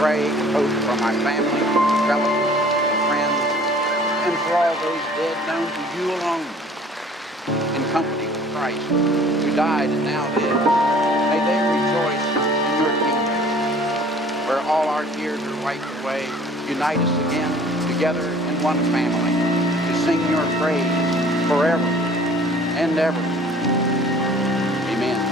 pray and hope for my family, relatives, friends, and for all those dead known to you alone, in company with Christ, who died and now lives. May they rejoice in your kingdom, where all our tears are wiped away. Unite us again together in one family to sing your praise forever and ever. Amen.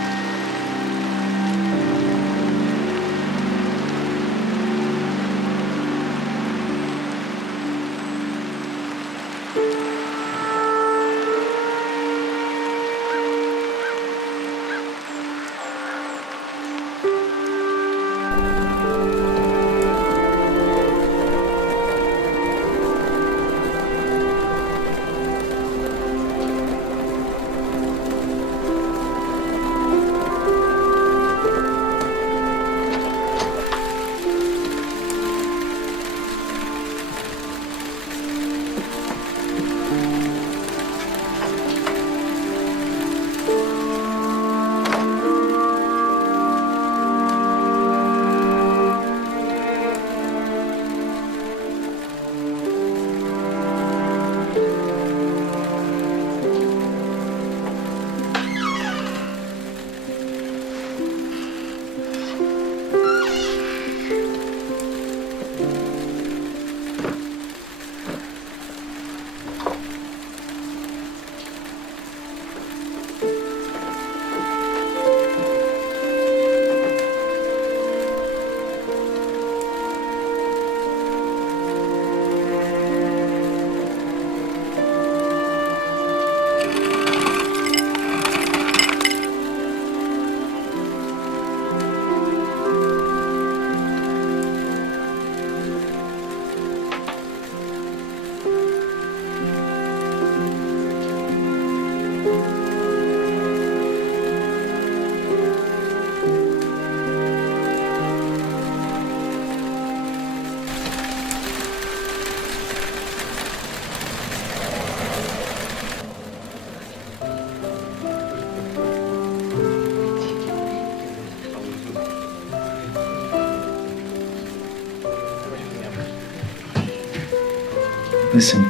Listen,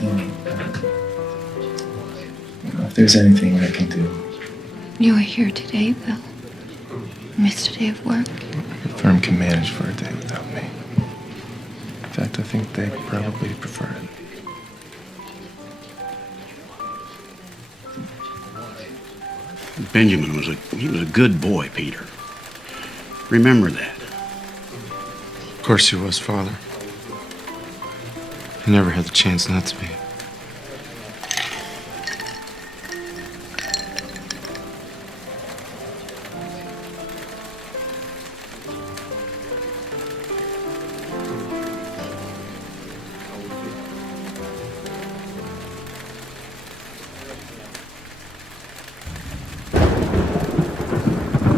Amy, if there's anything I can do. You are here today, Bill. Missed a day of work. The firm can manage for a day without me. In fact, I think they probably prefer it. Benjamin was a good boy, Peter. Remember that. Of course he was, Father. He never had the chance not to be.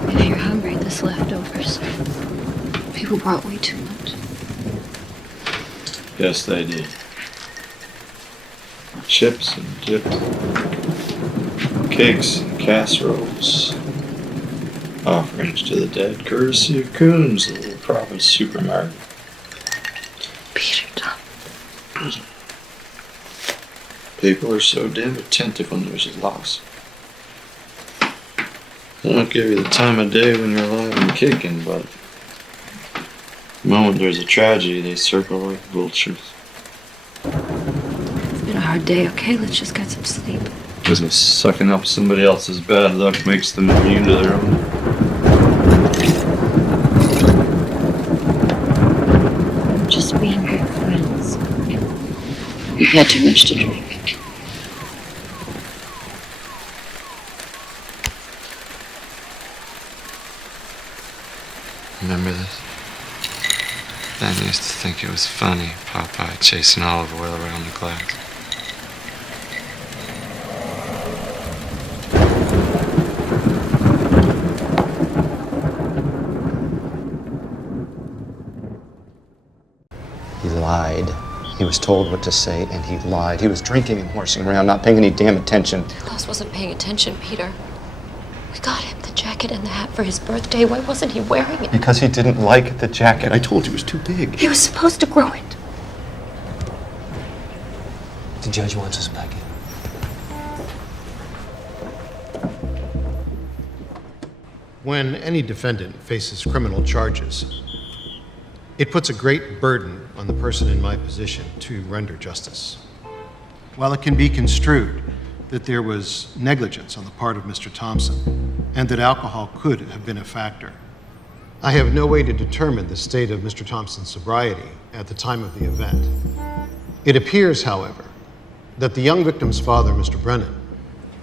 If you're hungry, this leftovers. People brought way too much. Yes, they did. Chips and dip, cakes and casseroles, offerings to the dead, courtesy of Coons, the little province supermarket. Peter, Tom. People are so damn attentive when there's a loss. They don't give you the time of day when you're alive and kicking, but the moment there's a tragedy, they circle like vultures. It's been a hard day, okay? Let's just get some sleep. Because sucking up somebody else's bad luck makes them immune to their own. Just being good friends. You've had too much to drink. Remember this? Dan used to think it was funny, Popeye chasing olive oil around the glass. He lied. He was told what to say, and he lied. He was drinking and horsing around, not paying any damn attention. Klaus wasn't paying attention, Peter. We got him. The the jacket and the hat for his birthday. Why wasn't he wearing it? Because he didn't like the jacket. I told you it was too big. He was supposed to grow it. The judge wants us back in. When any defendant faces criminal charges, it puts a great burden on the person in my position to render justice. While it can be construed that there was negligence on the part of Mr. Thompson and that alcohol could have been a factor, I have no way to determine the state of Mr. Thompson's sobriety at the time of the event. It appears, however, that the young victim's father, Mr. Brennan,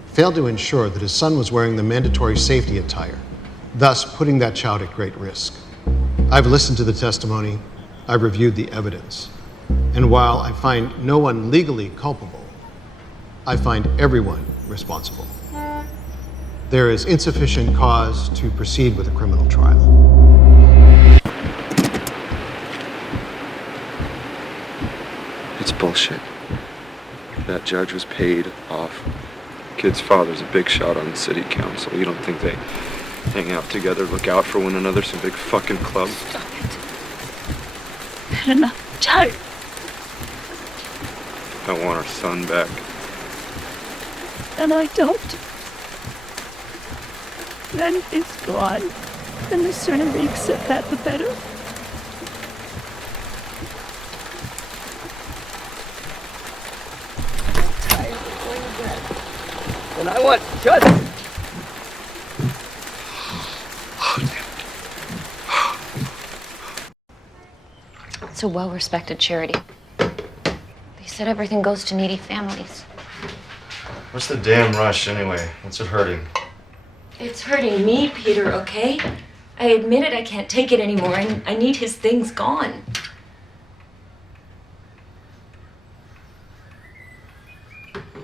failed to ensure that his son was wearing the mandatory safety attire, thus putting that child at great risk. I've listened to the testimony, I've reviewed the evidence, and while I find no one legally culpable, I find everyone responsible. There is insufficient cause to proceed with a criminal trial. It's bullshit. That judge was paid off. Kid's father's a big shot on the city council. You don't think they hang out together, look out for one another, some big fucking club? Stop it. I had enough time. I want our son back. And I don't. Then it's gone. And the sooner we accept that, the better. I'm tired of going to bed. And I want justice. It's a well-respected charity. They said everything goes to needy families. What's the damn rush anyway? What's it hurting? It's hurting me, Peter, okay? I admit it, I can't take it anymore. I need his things gone.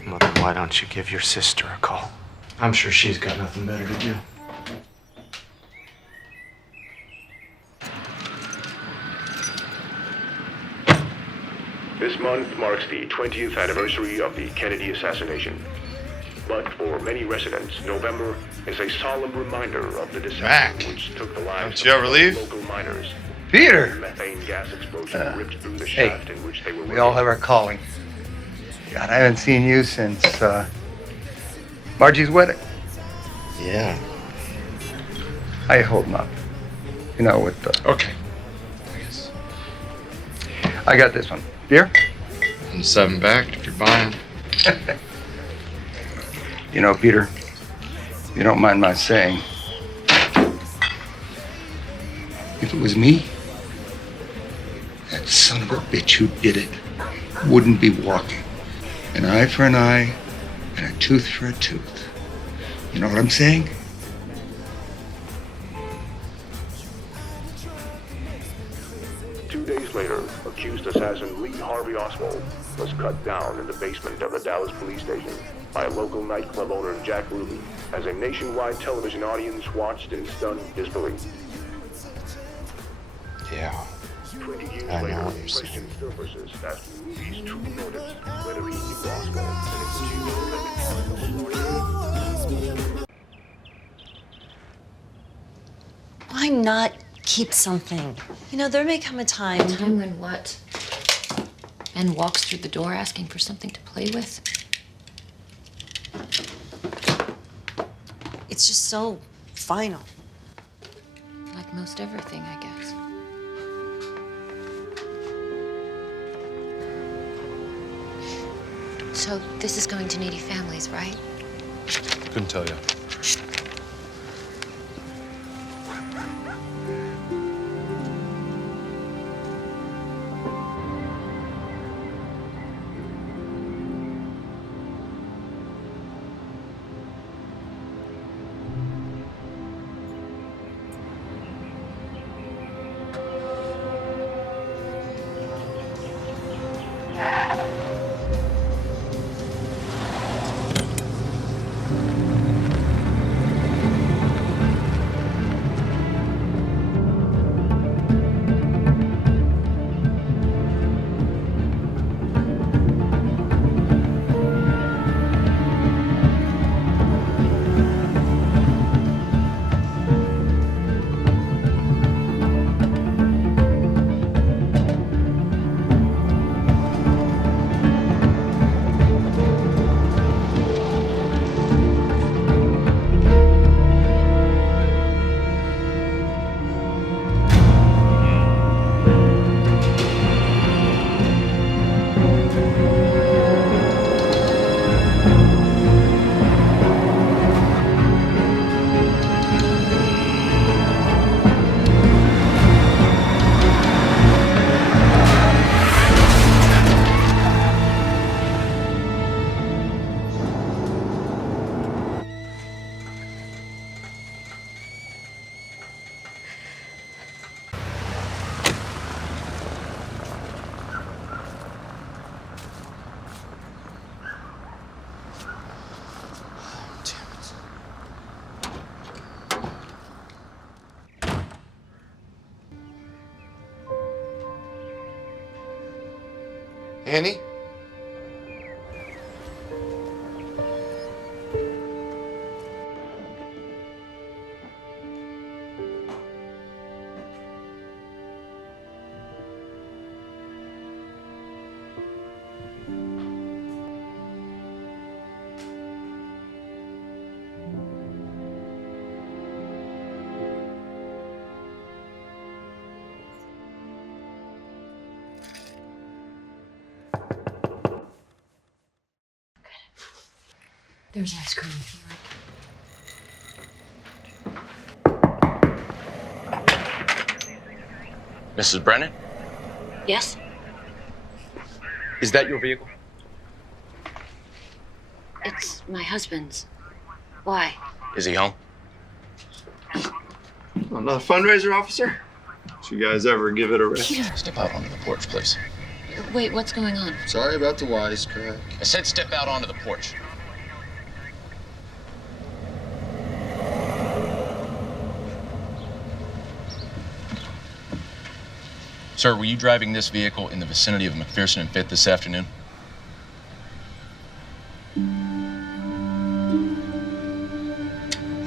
Well, then why don't you give your sister a call? I'm sure she's got nothing better to do. This month marks the 20th anniversary of the Kennedy assassination. But for many residents, November is a solemn reminder of the disaster which took the lives of local miners. Peter! Methane gas explosion ripped through the shaft in which they were We all have our calling. God, I haven't seen you since Margie's wedding. Yeah. How you holding up? You know, with the... Okay. I got this one. Beer? And 7 back if you're buying. You know, Peter, you don't mind my saying, if it was me, that son of a bitch who did it wouldn't be walking. An eye for an eye and a tooth for a tooth. You know what I'm saying? Later, accused assassin Lee Harvey Oswald was cut down in the basement of the Dallas police station by a local nightclub owner, Jack Ruby, as a nationwide television audience watched in stunned disbelief. Yeah. 20 years I know later, what you're saying. questions still persist as to Ruby's true motives, whether he knew Oswald and if the Why not keep something? You know, there may come a time... A time when what? Ben walks through the door asking for something to play with? It's just so final. Like most everything, I guess. So this is going to needy families, right? Couldn't tell you. Annie? There's ice cream. Mrs. Brennan? Yes? Is that your vehicle? It's my husband's. Why? Is he home? Another fundraiser, officer? Did you guys ever give it a rest? Peter! Step out onto the porch, please. Wait, what's going on? Sorry about the wisecrack. I said step out onto the porch. Sir, were you driving this vehicle in the vicinity of McPherson and 5th this afternoon?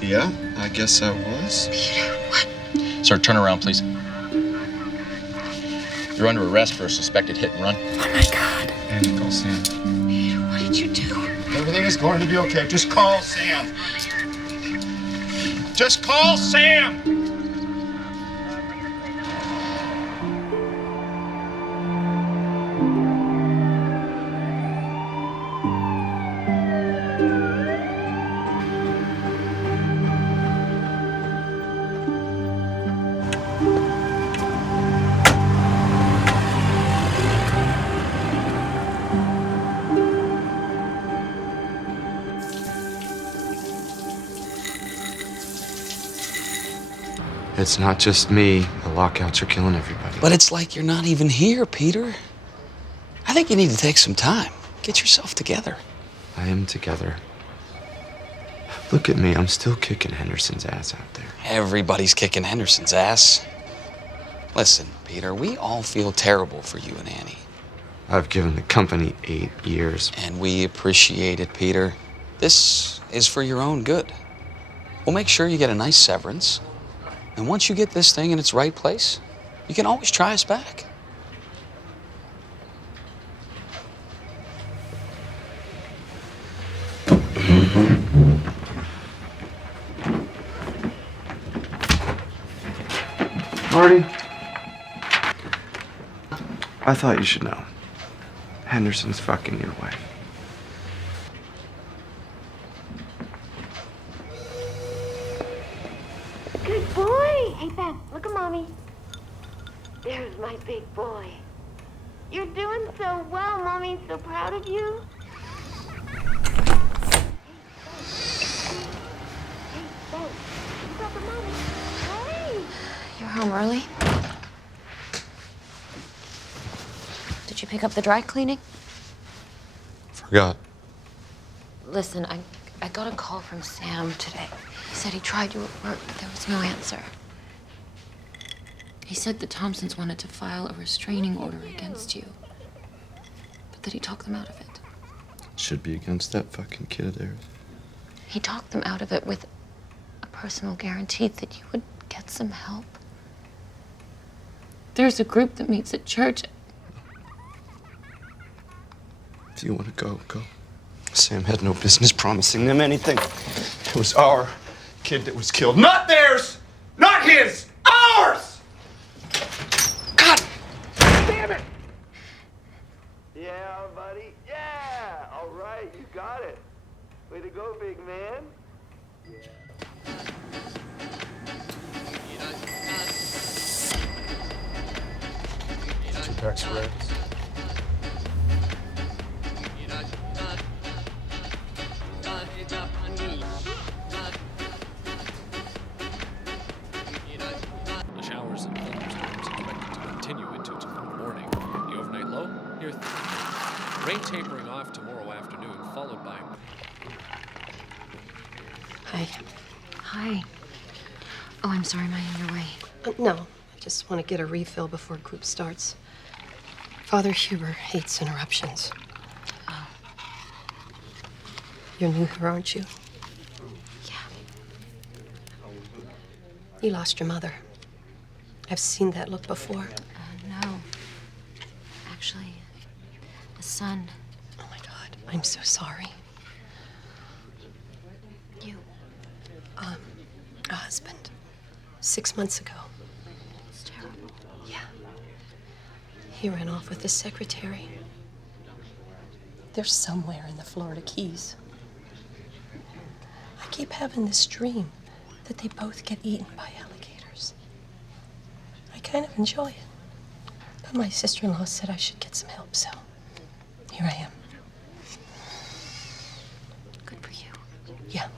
Yeah, I guess I was. Peter, what? Sir, turn around, please. You're under arrest for a suspected hit and run. Oh my God. Annie, call Sam. Peter, what did you do? Everything is going to be okay. Just call Sam. Just call Sam! It's not just me. The lockouts are killing everybody. But it's like you're not even here, Peter. I think you need to take some time. Get yourself together. I am together. Look at me. I'm still kicking Henderson's ass out there. Everybody's kicking Henderson's ass. Listen, Peter, we all feel terrible for you and Annie. I've given the company 8 years. And we appreciate it, Peter. This is for your own good. We'll make sure you get a nice severance. And once you get this thing in its right place, you can always try us back. Marty, I thought you should know. Henderson's fucking your wife. Good boy. Hey, Ben, look at Mommy. There's my big boy. You're doing so well, Mommy's so proud of you. Hey, Ben, what's up with Mommy? Hey! You're home early? Did you pick up the dry cleaning? Forgot. Listen, I got a call from Sam today. He said he tried you at work, but there was no answer. He said the Thompsons wanted to file a restraining order against you, but that he talked them out of it. Should be against that fucking kid of theirs. He talked them out of it with a personal guarantee that you would get some help. There's a group that meets at church. If you want to go, go. Sam had no business promising them anything. It was our kid that was killed, not theirs! Not his! Ours! God damn it! Yeah, buddy. Yeah! All right, you got it. Way to go, big man. Two packs of Reds. The showers and thunderstorms expected to continue into tomorrow morning. The overnight low near rain tapering off tomorrow afternoon, followed by. Hi. Hi. Oh, I'm sorry, am I in your way? No, I just want to get a refill before group starts. Father Huber hates interruptions. Oh. You're new here, aren't you? Yeah. You lost your mother. I've seen that look before. No. Actually, a son. Oh, my God. I'm so sorry. You. A husband. 6 months ago. It's terrible. Yeah. He ran off with his secretary. They're somewhere in the Florida Keys. I keep having this dream that they both get eaten by alligators. I kind of enjoy it. But my sister-in-law said I should get some help, so here I am. Good for you. Yeah.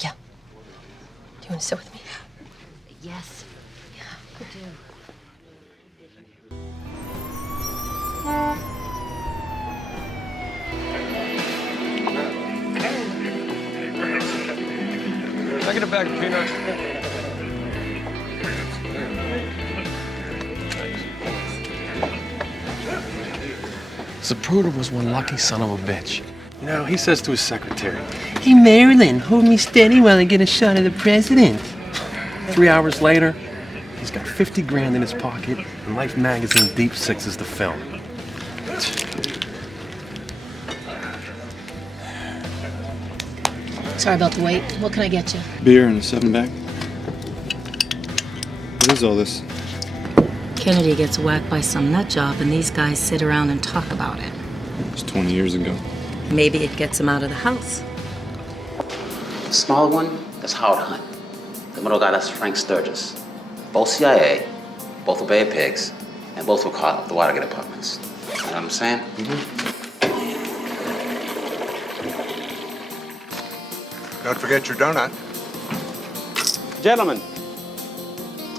Yeah. Do you want to sit with me? Yes. Yeah, I do. Can I get a bag of peanuts? Zapruder was one lucky son of a bitch. You know, he says to his secretary, Hey, Marilyn, hold me steady while I get a shot of the president. 3 hours later, he's got 50 grand in his pocket, and Life magazine deep sixes the film. Sorry about the wait. What can I get you? Beer and a 7-pack. What is all this? Kennedy gets whacked by some nut job, and these guys sit around and talk about it. It was 20 years ago. Maybe it gets him out of the house. The smaller one is Howard Hunt. The middle guy, that's Frank Sturgis. Both CIA, both obey pigs, and both were caught at the Watergate apartments. You know what I'm saying? Don't forget your donut. Gentlemen,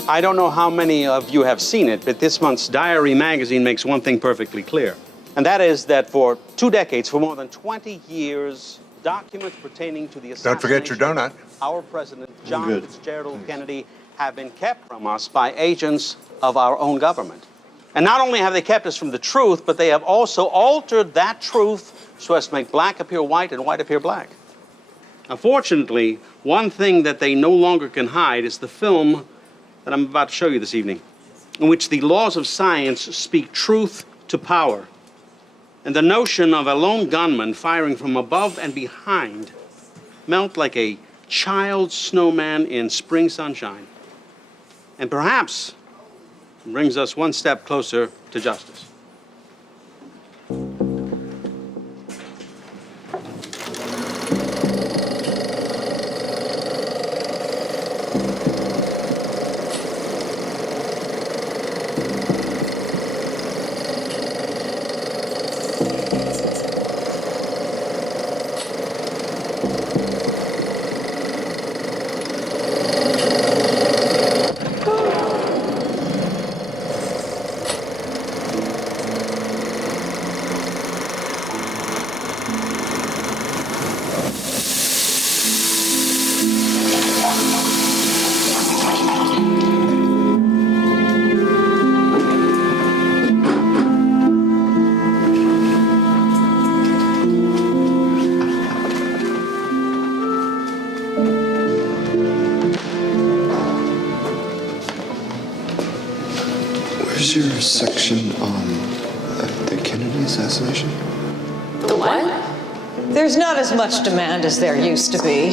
I don't know how many of you have seen it, but this month's Diary magazine makes one thing perfectly clear. And that is that for 2 decades, for more than 20 years, documents pertaining to the assassination Don't forget your donut. of our President John Fitzgerald Kennedy have been kept from us by agents of our own government. And not only have they kept us from the truth, but they have also altered that truth so as to make black appear white and white appear black. Unfortunately, one thing that they no longer can hide is the film that I'm about to show you this evening, in which the laws of science speak truth to power. And the notion of a lone gunman firing from above and behind melt like a child snowman in spring sunshine. And perhaps brings us one step closer to justice. Where's your section on the Kennedy assassination? The what? There's not as much demand as there used to be.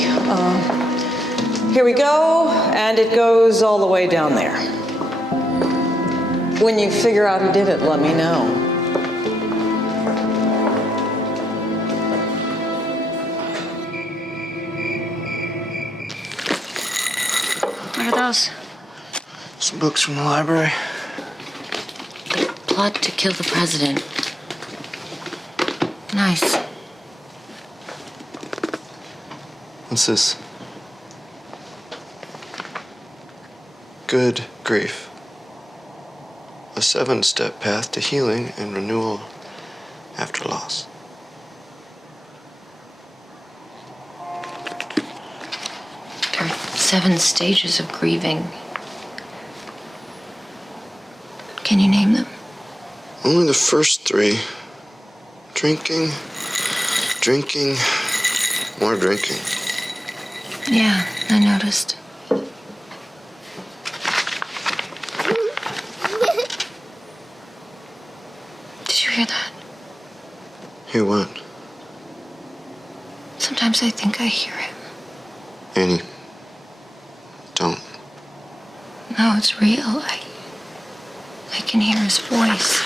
Here we go, and it goes all the way down there. When you figure out who did it, let me know. What are those? Some books from the library. Plot to kill the president. Nice. What's this? Good grief. A 7-step path to healing and renewal after loss. There are 7 stages of grieving. Can you name them? Only the first three. Drinking, drinking, more drinking. Yeah, I noticed. Did you hear that? Hear what? Sometimes I think I hear it. Annie, don't. No, it's real. I can hear his voice.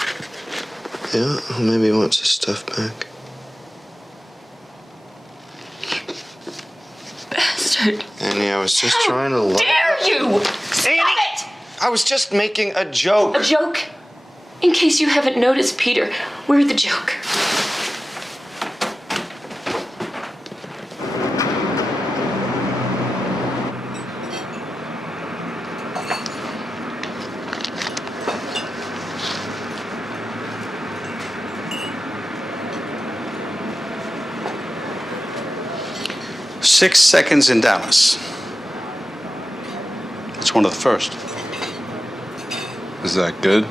Yeah, well, maybe he wants his stuff back. Bastard. Annie, I was just trying to... Dare you! Stop it! I was just making a joke. A joke? In case you haven't noticed, Peter, we're the joke. "6 seconds in Dallas." It's one of the first. Is that good?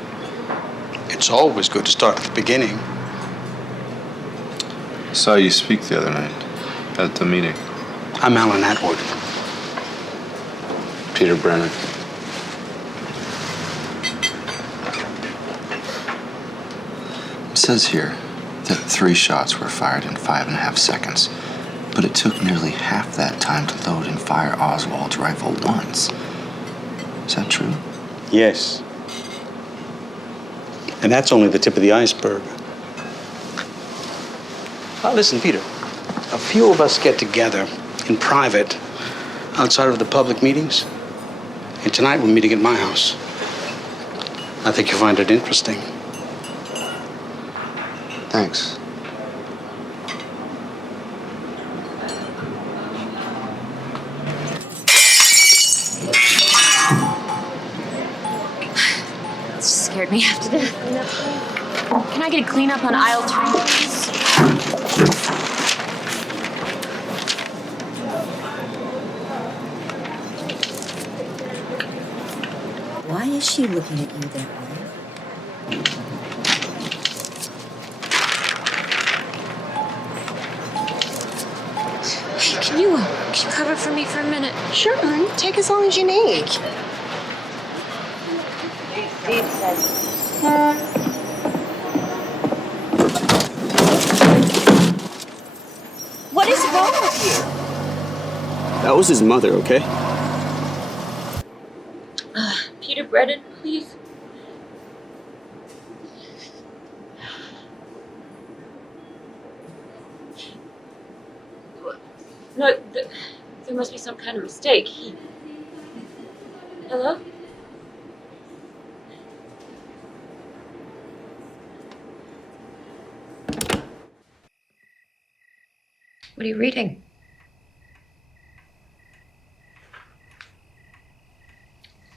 It's always good to start at the beginning. I saw you speak the other night at the meeting. I'm Alan Atwood. Peter Brennan. It says here that 3 shots were fired in 5.5 seconds, but it took nearly half that time to load and fire Oswald's rifle once. Is that true? Yes. And that's only the tip of the iceberg. Now listen, Peter. A few of us get together in private outside of the public meetings. And tonight we're meeting at my house. I think you'll find it interesting. Thanks. Scared me half to death. Can I get a cleanup on aisle 3, please? Why is she looking at you that way? Hey, can you cover for me for a minute? Sure, honey. Take as long as you need. What is wrong with you? That was his mother, okay? Peter Brennan, please. No, there must be some kind of mistake. Hello? What are you reading?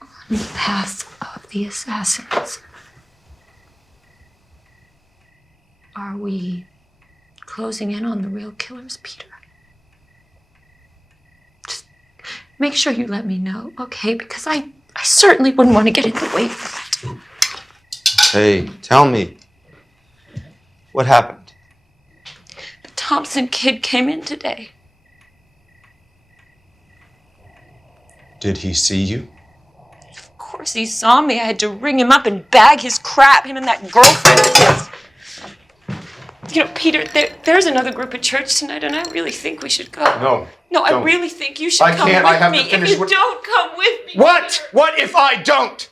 On the path of the assassins. Are we closing in on the real killers, Peter? Just make sure you let me know, okay? Because I certainly wouldn't want to get in the way of it. Hey, tell me. What happened? The Thompson kid came in today. Did he see you? Of course he saw me. I had to ring him up and bag his crap, him and that girlfriend of his. You know, Peter, there's another group at church tonight, and I really think we should go. No. No, don't. I really think you should I come can't. with I have me. to finish If you what- don't come with me, What? Peter. What if I don't?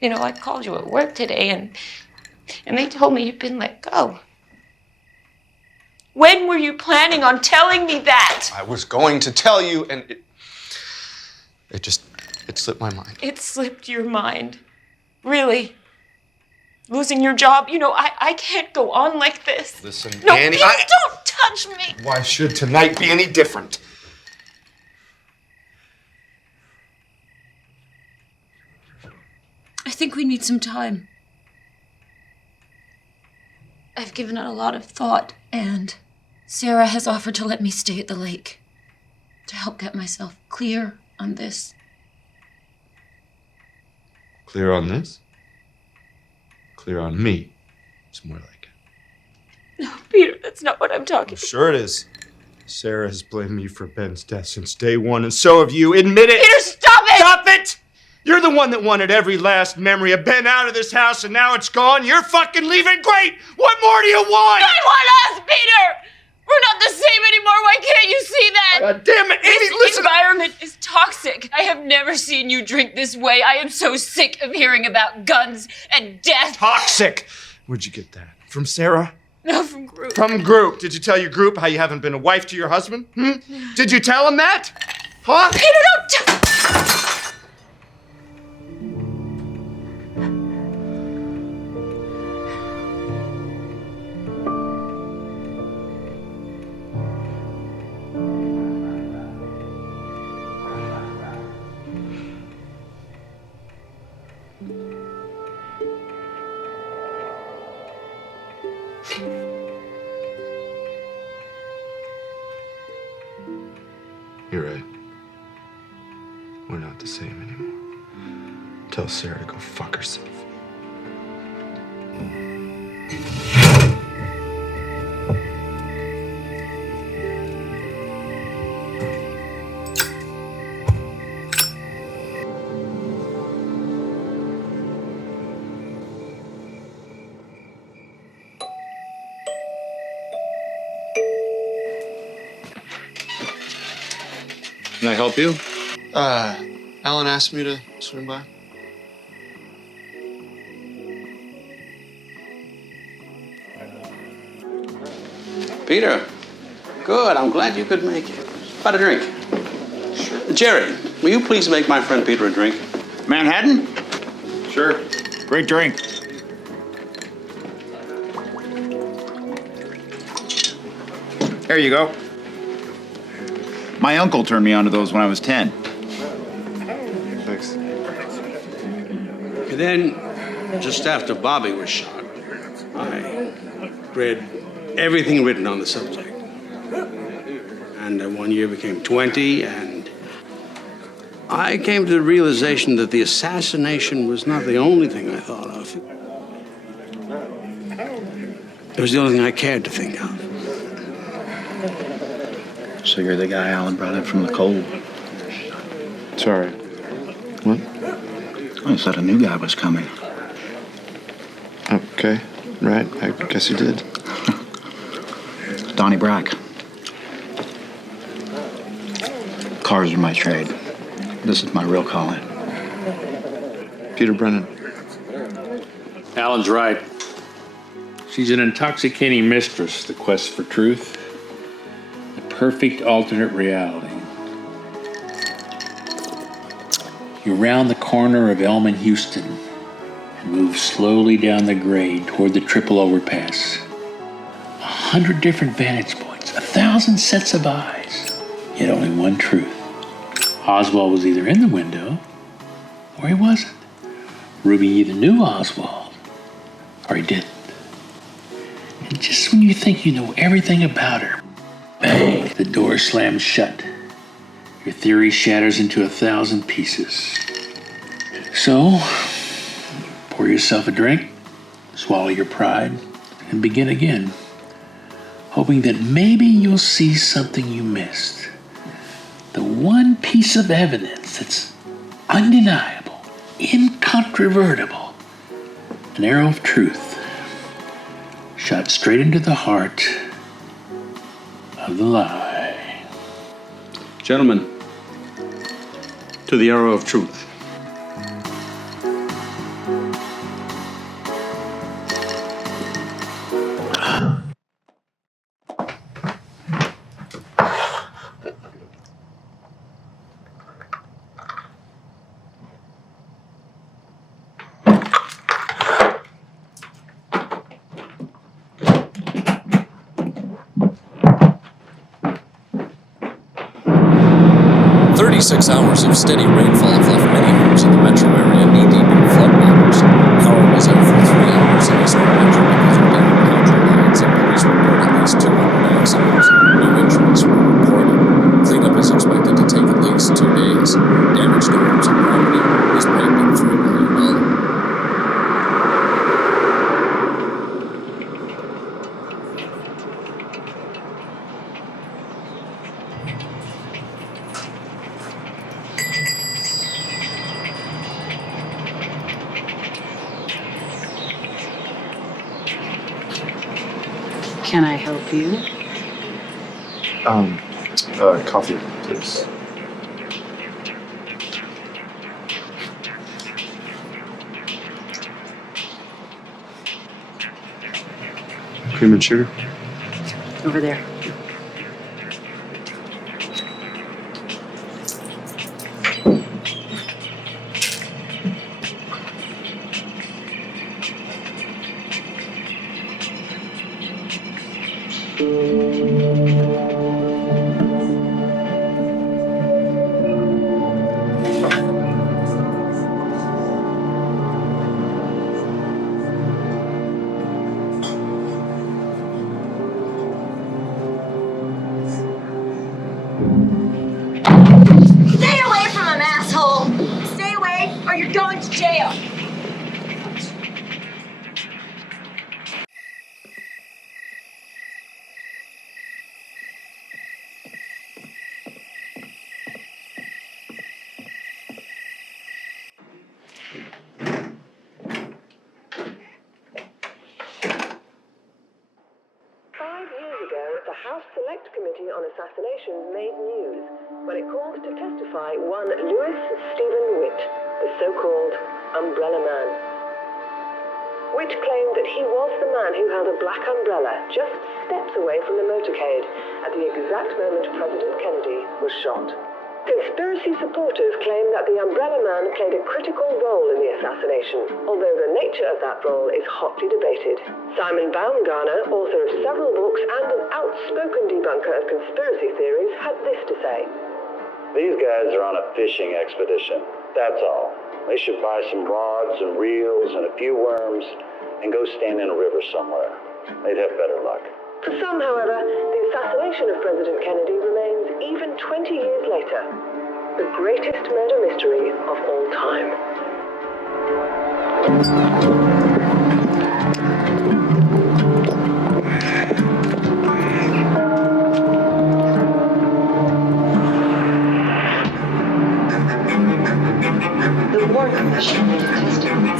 You know, I called you at work today, and they told me you'd been let go. When were you planning on telling me that? I was going to tell you, and it slipped my mind. It slipped your mind. Really? Losing your job? You know, I can't go on like this. Listen, No, Annie, Peter, don't touch me. Why should tonight be any different? I think we need some time. I've given it a lot of thought, and Sarah has offered to let me stay at the lake to help get myself clear on this. Clear on this? Clear on me. It's more like it. No, Peter, that's not what I'm talking about. Sure it is. Sarah has blamed me for Ben's death since day one, and so have you. Admit it! Peter, stop it! Stop it! You're the one that wanted every last memory of Ben out of this house, and now it's gone. You're fucking leaving. Great! What more do you want? I want us, Peter! We're not the same anymore. Why can't you see that? God damn it, Amy, this listen! environment is toxic. I have never seen you drink this way. I am so sick of hearing about guns and death. Toxic! Where'd you get that? From Sarah? No, from Group. From Group. Did you tell your group how you haven't been a wife to your husband? Did you tell him that? Huh? Peter, don't You're right. We're not the same anymore. Tell Sarah to go fuck herself. Can I help you? Alan asked me to swing by. Peter, good. I'm glad you could make it. About a drink? Sure. Jerry, will you please make my friend Peter a drink? Manhattan? Sure. Great drink. There you go. My uncle turned me onto those when I was 10. Thanks. And then, just after Bobby was shot, I read everything written on the subject. And 1 year became 20, and I came to the realization that the assassination was not the only thing I thought of. It was the only thing I cared to think of. So you're the guy Alan brought in from the cold. Sorry. What? I said a new guy was coming. Okay. Right. I guess you did. Donnie Brack. Cars are my trade. This is my real calling. Peter Brennan. Alan's right. She's an intoxicating mistress, the quest for truth. The perfect alternate reality. You round the corner of Elm and Houston and move slowly down the grade toward the triple overpass. 100 different vantage points, 1,000 sets of eyes, yet only one truth. Oswald was either in the window or he wasn't. Ruby either knew Oswald or he didn't. And just when you think you know everything about her, bang, the door slams shut. Your theory shatters into 1,000 pieces. So, pour yourself a drink, swallow your pride, and begin again, hoping that maybe you'll see something you missed. The one piece of evidence that's undeniable, incontrovertible, an arrow of truth, shot straight into the heart of the lie. Gentlemen, to the arrow of truth. Six hours of steady rainfall have left many homes in the metro area knee-deep in floodwaters. Power was out for 3 hours in eastern metro because of down hydro lines, and police report at least 200 accidents. No injuries were reported. Cleanup is expected to take at least 2 days. Damage to homes and property is pegged at $3 million. Can I help you? Coffee, please. Cream and sugar? Over there. Stay away from him, asshole! Stay away, or you're going to jail! The House Select Committee on Assassination made news when it called to testify one Louis Stephen Witt, the so-called Umbrella Man. Witt claimed that he was the man who held a black umbrella just steps away from the motorcade at the exact moment President Kennedy was shot. Conspiracy supporters claim that the Umbrella Man played a critical role in the assassination, although the nature of that role is hotly debated. Simon Baumgartner, author of several books and an outspoken debunker of conspiracy theories, had this to say. These guys are on a fishing expedition, that's all. They should buy some rods and reels and a few worms and go stand in a river somewhere. They'd have better luck. For some, however, the assassination of President Kennedy remains, even 20 years later, the greatest murder mystery of all time. The Warren Commission made a testimony.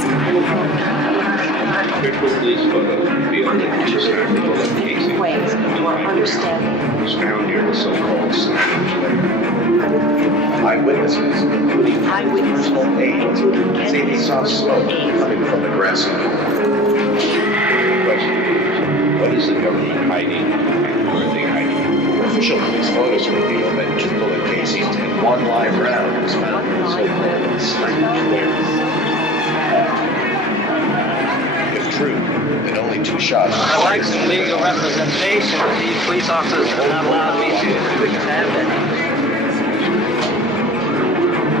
These photos reveal that two samples of casing Ways for understanding. was found near the so-called eyewitnesses, including personal aides, say they saw smoke coming from the grassy knoll. The question is, what is the government hiding and who are they hiding? Official police photos reveal that two bullet casings and one live round was found in the so-called sniper's warehouse. If true, then only two shots. I'd like some legal representation. The police officers have not allowed me to have that.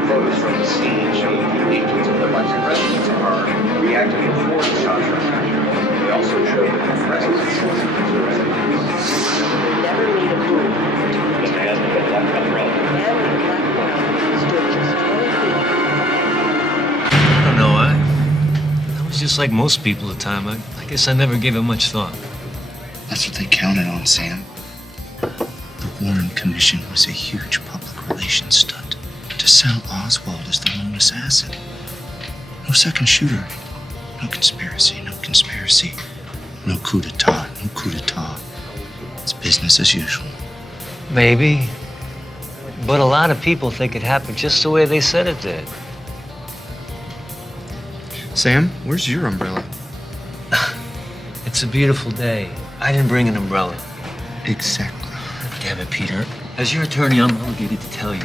Photos from the scene show the agents of the bunch of residents are reacting before the shots were fired. They also show that the residents Never made a move. but they hasn't been left on the road. And the black man stood just 20 feet. I don't know. I was just like most people at the time. I guess I never gave it much thought. That's what they counted on, Sam. The Warren Commission was a huge public relations stunt to sell Oswald as the lone assassin. No second shooter. No conspiracy, no conspiracy. No coup d'etat, no coup d'etat. It's business as usual. Maybe. But a lot of people think it happened just the way they said it did. Sam, where's your umbrella? It's a beautiful day. I didn't bring an umbrella. Exactly. Damn it, Peter. As your attorney, I'm obligated to tell you.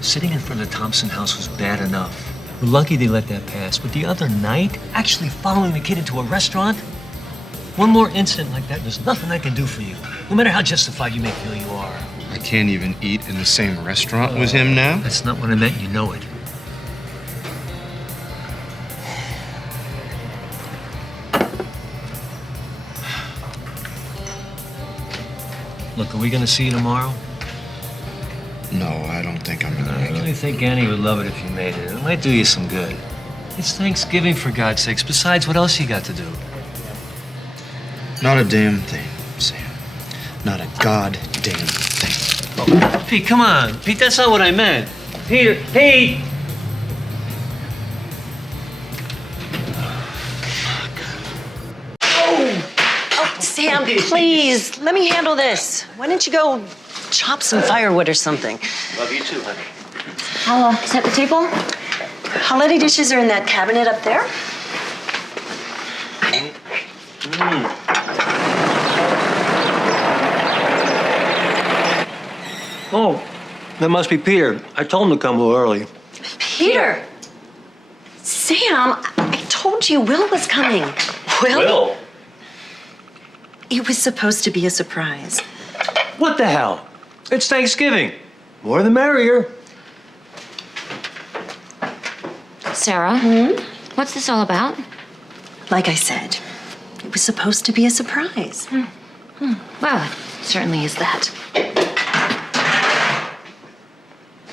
Sitting in front of the Thompson house was bad enough. We're lucky they let that pass. But the other night, actually following the kid into a restaurant, one more incident like that, there's nothing I can do for you. No matter how justified you may feel you are. I can't even eat in the same restaurant with him now? That's not what I meant, you know it. Look, are we gonna see you tomorrow? No, I don't think I'm gonna I make it. really think Annie would love it if you made it. It might do you some good. It's Thanksgiving, for God's sakes. Besides, what else you got to do? Not a damn thing, Sam. Not a goddamn thing. Oh, Pete, come on. Pete, that's not what I meant. Peter, Pete! Oh, Sam, Please, let me handle this. Why don't you go chop some firewood or something? Love you too, honey. I'll set the table. Holiday dishes are in that cabinet up there. Oh, that must be Peter. I told him to come a little early. Peter! Sam, I told you Will was coming. Will? It was supposed to be a surprise. What the hell? It's Thanksgiving. More the merrier. Sarah, what's this all about? Like I said, it was supposed to be a surprise. Well, it certainly is that.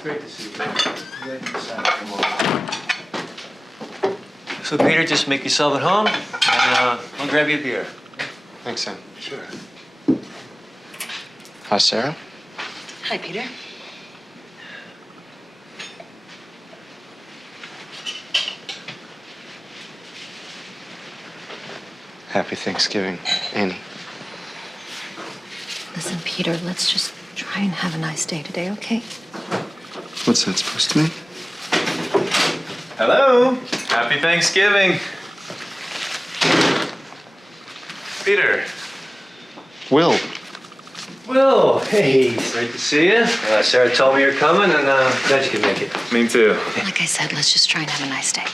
Great to see you. So, Peter, just make yourself at home, and I'll grab you a beer. Thanks, Sam. Sure. Hi, Sarah. Hi, Peter. Happy Thanksgiving, Annie. Listen, Peter, let's just try and have a nice day today, okay? What's that supposed to mean? Hello. Happy Thanksgiving. Peter. Will. Will, hey, great to see you. Sarah told me you're coming, and glad you could make it. Me too. Like I said, let's just try and have a nice day.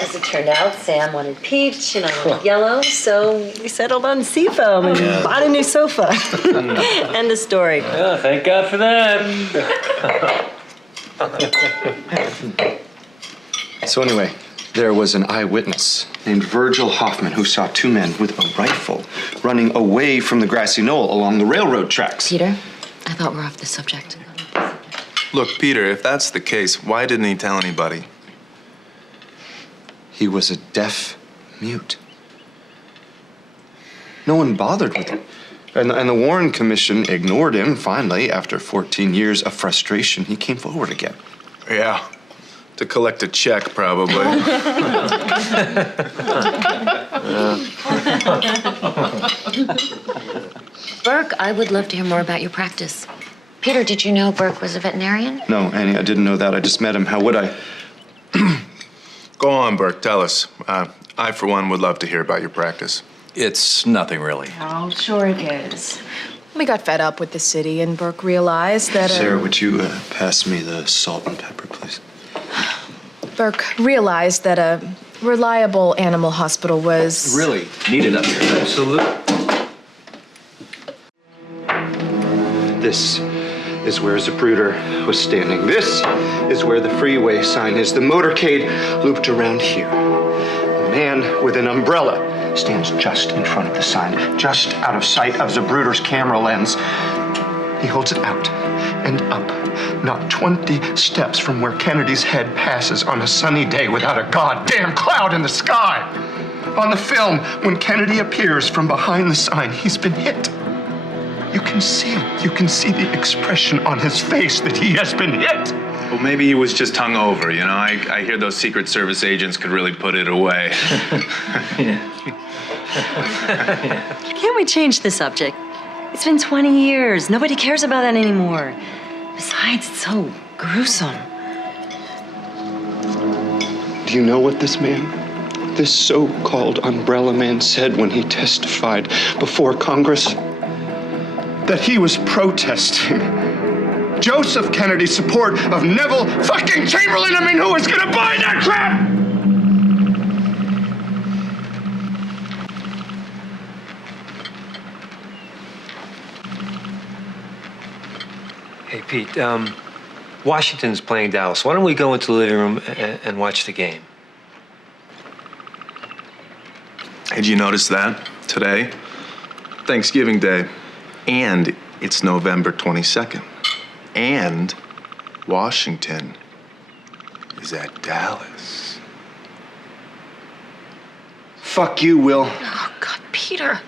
As it turned out, Sam wanted peach and I wanted yellow, so we settled on seafoam and bought a new sofa. End of story. Yeah, thank God for that. So anyway, there was an eyewitness named Virgil Hoffman who saw two men with a rifle running away from the grassy knoll along the railroad tracks. Peter, I thought we're off the subject. Look, Peter, if that's the case, why didn't he tell anybody? He was a deaf mute. No one bothered with him. And the Warren Commission ignored him. Finally, after 14 years of frustration, he came forward again. Yeah. To collect a check, probably. Burke, I would love to hear more about your practice. Peter, did you know Burke was a veterinarian? No, Annie, I didn't know that. I just met him. How would I? Go on, Burke, tell us. I, for one, would love to hear about your practice. It's nothing really. Oh, sure it is. We got fed up with the city, and Burke realized that... Sarah, would you pass me the salt and pepper, please? Burke realized that a reliable animal hospital was... Really needed up here. Absolutely. This is where Zapruder was standing. This is where the freeway sign is. The motorcade looped around here. A man with an umbrella stands just in front of the sign, just out of sight of Zapruder's camera lens. He holds it out and up, not 20 steps from where Kennedy's head passes on a sunny day without a goddamn cloud in the sky. On the film, when Kennedy appears from behind the sign, he's been hit. You can see it. You can see the expression on his face that he has been hit. Well, maybe he was just hungover, you know? I hear those Secret Service agents could really put it away. Can't we change the subject? It's been 20 years. Nobody cares about that anymore. Besides, it's so gruesome. Do you know what this man, this so-called umbrella man, said when he testified before Congress? That he was protesting Joseph Kennedy's support of Neville fucking Chamberlain. I mean, who was gonna buy that crap? Hey, Pete, Washington's playing Dallas. Why don't we go into the living room and watch the game? Did you notice that today? Thanksgiving Day. And it's November 22nd. And Washington is at Dallas. Fuck you, Will. Oh, God, Peter.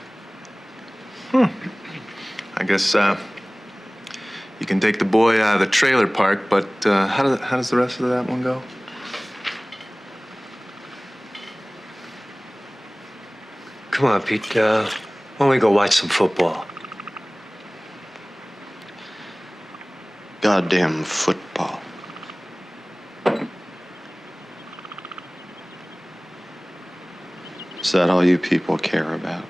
I guess you can take the boy out of the trailer park, but how does the rest of that one go? Come on, Pete. Why don't we go watch some football? Goddamn football. Is that all you people care about?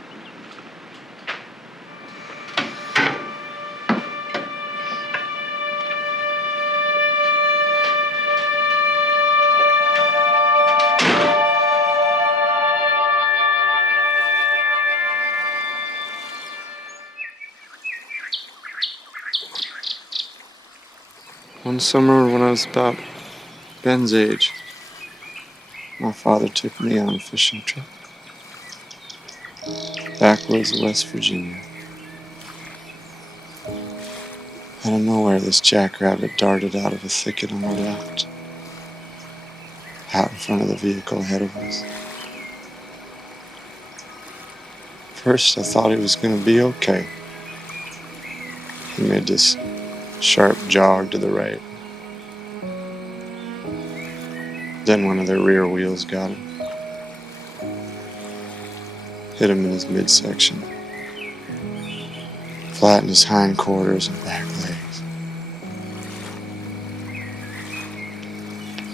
One summer when I was about Ben's age, my father took me on a fishing trip. Backwoods of West Virginia. Out of nowhere, this jackrabbit darted out of a thicket on the left, out in front of the vehicle ahead of us. First, I thought he was going to be okay. He made this sharp jog to the right. Then one of their rear wheels got him. Hit him in his midsection. Flattened his hindquarters and back legs.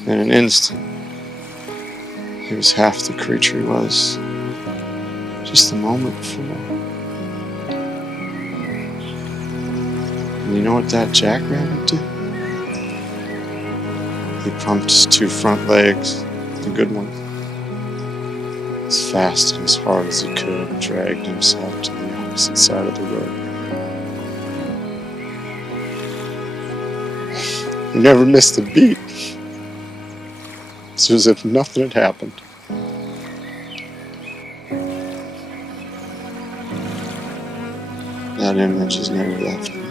In an instant, he was half the creature he was just the moment before. And you know what that jackrabbit did? He pumped his two front legs, the good ones, as fast and as hard as he could and dragged himself to the opposite side of the road. He never missed a beat. It's as if nothing had happened. That image has never left me.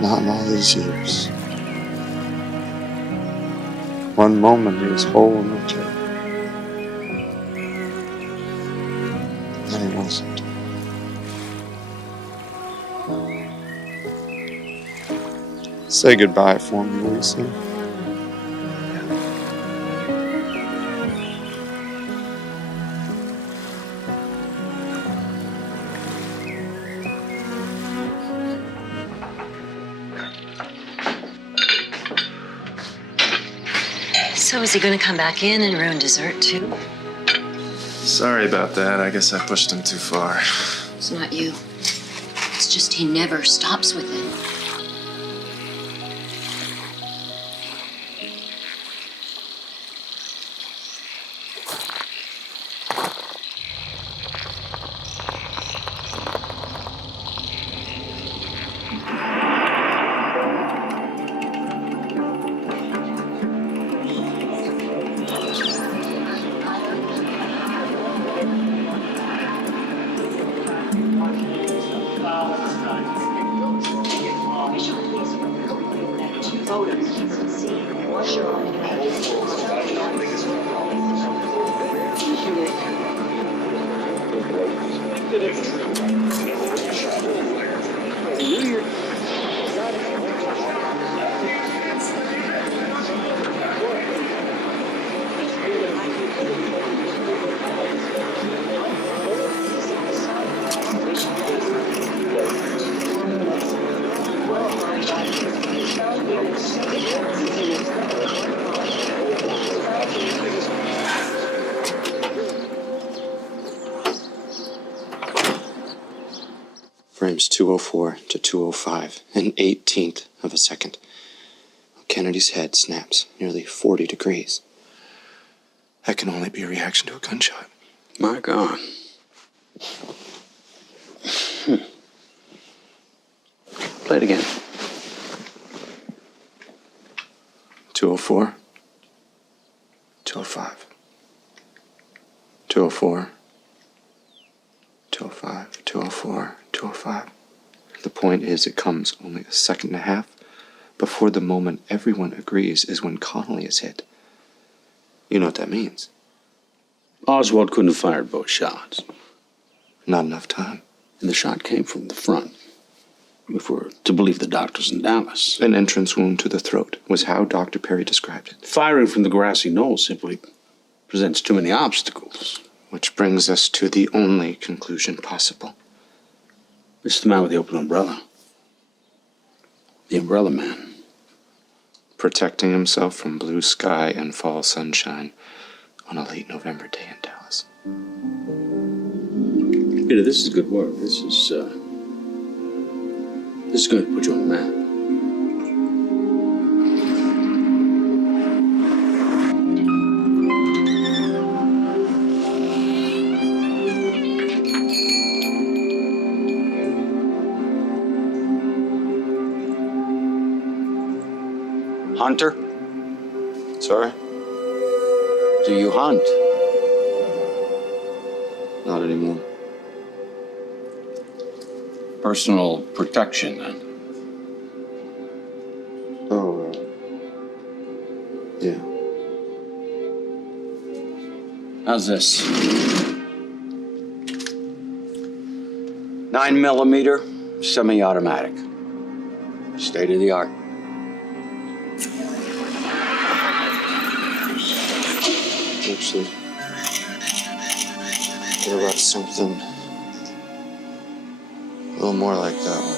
Not in all these years. One moment he was whole and okay. Then he wasn't. Say goodbye for me, will you, Sam? So is he going to come back in and ruin dessert, too? Sorry about that. I guess I pushed him too far. It's not you. It's just he never stops with it. Frames 204 to 205, an 18th of a second. Kennedy's head snaps nearly 40 degrees. That can only be a reaction to a gunshot. My God. Play it again. 204, 205, 204, 205, 204, 205. The point is, it comes only a second and a half before the moment everyone agrees is when Connolly is hit. You know what that means? Oswald couldn't have fired both shots. Not enough time. And the shot came from the front. If we're to believe the doctors in Dallas. An entrance wound to the throat was how Dr. Perry described it. Firing from the grassy knoll simply presents too many obstacles. Which brings us to the only conclusion possible. It's the man with the open umbrella. The umbrella man. Protecting himself from blue sky and fall sunshine on a late November day in Dallas. Peter, this is good work. This is going to put you on the map. Hunter? Sorry? Do you hunt? Not anymore. Personal protection, then? Oh, yeah. How's this? 9mm semi-automatic. State of the art. Actually, what about something a little more like that one?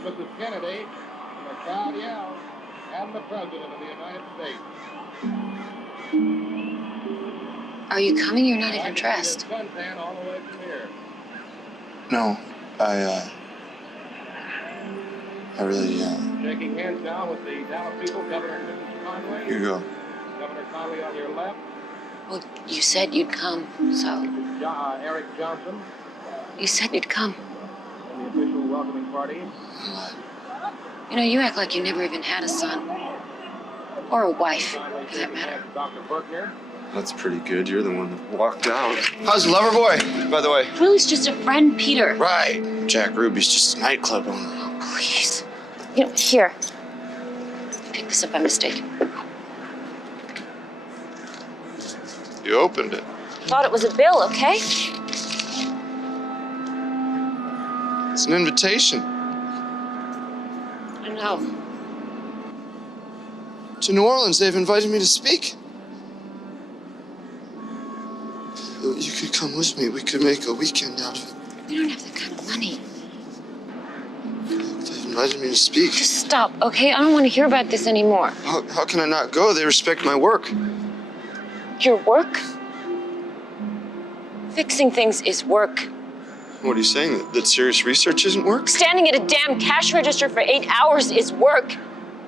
Mrs. Kennedy, and the crowd yells, and the President of the United States. Are you coming? You're not even dressed. Suntan all the way from here. No, I really, Shaking hands now with the Dallas people, Governor and Mrs. Conway. Here you go. Governor Conway on your left. Well, you said you'd come, so. Eric Johnson. You said you'd come. And the official welcoming party. You know, you act like you never even had a son. Or a wife, for that matter. Dr. Berkner. That's pretty good. You're the one that walked out. How's the lover boy, by the way? Willie's just a friend, Peter. Right. Jack Ruby's just a nightclub owner. Oh, please. You know, here. I picked this up by mistake. You opened it. Thought it was a bill, okay? It's an invitation I know. to New Orleans. They've invited me to speak. You could come with me. We could make a weekend out of it. We don't have that kind of money. They've invited me to speak. Just stop, okay? I don't want to hear about this anymore. How can I not go? They respect my work. Your work? Fixing things is work. What are you saying? That serious research isn't work? Standing at a damn cash register for 8 hours is work.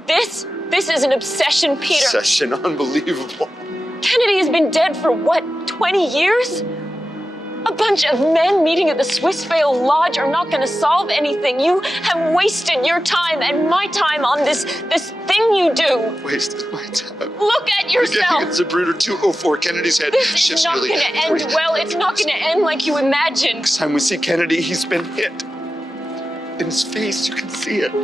This is an obsession, Peter. Obsession, unbelievable. Kennedy has been dead for what, 20 years? A bunch of men meeting at the Swissvale Lodge are not going to solve anything. You have wasted your time and my time on this thing you do. Wasted my time. Look at yourself. It's a Zapruder 204. Kennedy's head. This is not going to end well. It's not going to end like you imagine. Next time we see Kennedy, he's been hit. In his face, you can see it.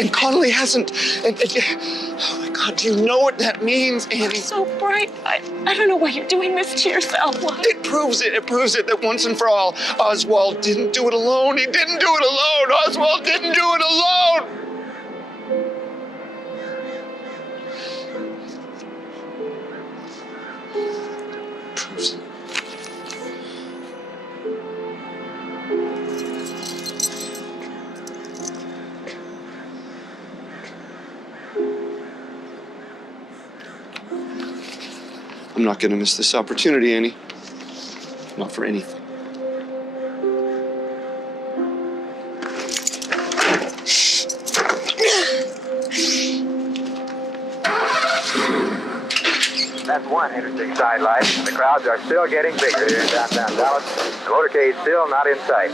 And Connolly hasn't. Oh my God, do you know what that means, Annie? You're so bright. I don't know why you're doing this to yourself. Why? It proves it. It proves it that once and for all, Oswald didn't do it alone. He didn't do it alone. Oswald didn't do it alone. Proves it. I'm not going to miss this opportunity, Annie. Not for anything. That's one interesting sidelight. The crowds are still getting bigger here in downtown Dallas. The motorcade still not in sight.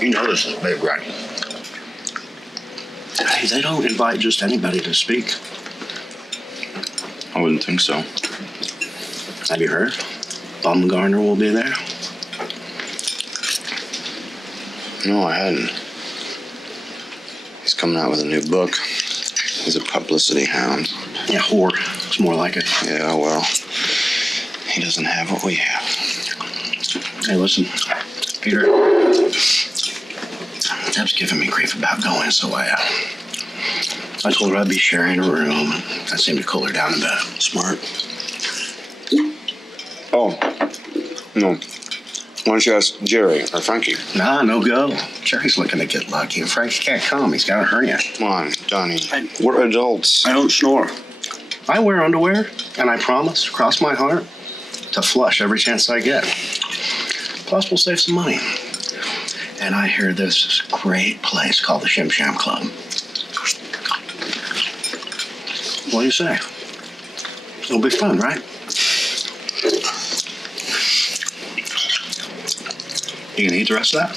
You know this is big, right? Hey, they don't invite just anybody to speak. I wouldn't think so. Have you heard? Baumgartner will be there. No, I hadn't. He's coming out with a new book. He's a publicity hound. Yeah, whore. It's more like it. Yeah, well, he doesn't have what we have. Hey, listen, Peter. Deb's giving me grief about going, so I told her I'd be sharing a room, and that seemed to cool her down a bit. Smart. Oh, no. Why don't you ask Jerry or Frankie? Nah, no go. Jerry's looking to get lucky, and Frankie can't come. He's got a hernia. Come on, Donnie. We're adults. I don't snore. I wear underwear, and I promise, cross my heart, to flush every chance I get. Plus, we'll save some money. And I hear there's this great place called the Shim Sham Club. What do you say? It'll be fun, right? You gonna eat the rest of that?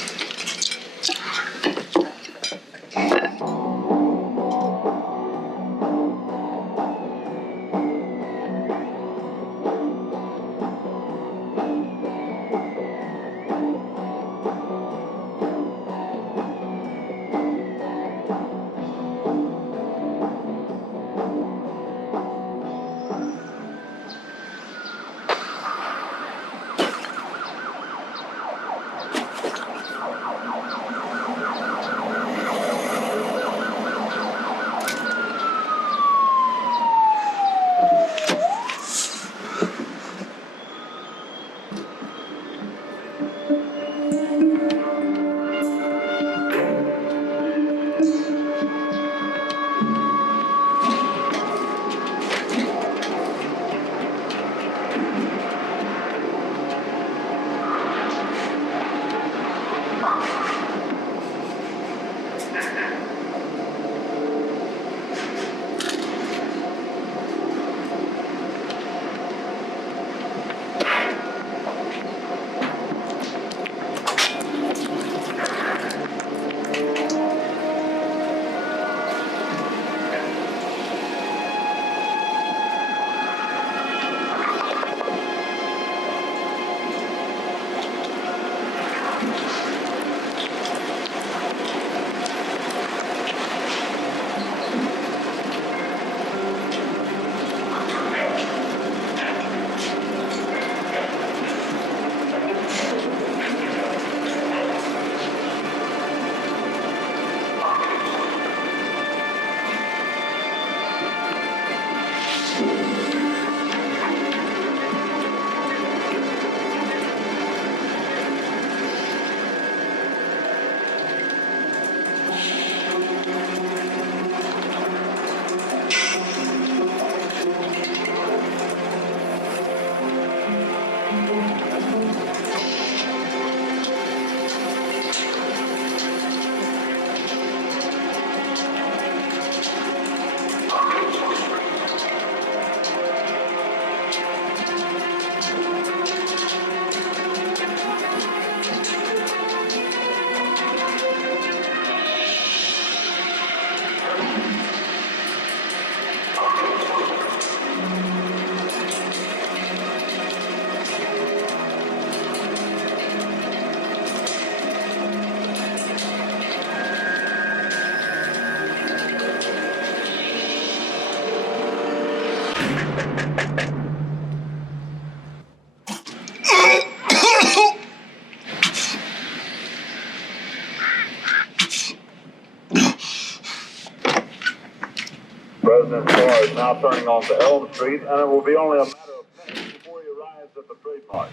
President's car is now turning onto Elm Street, and it will be only a matter of minutes before he arrives at the trademark.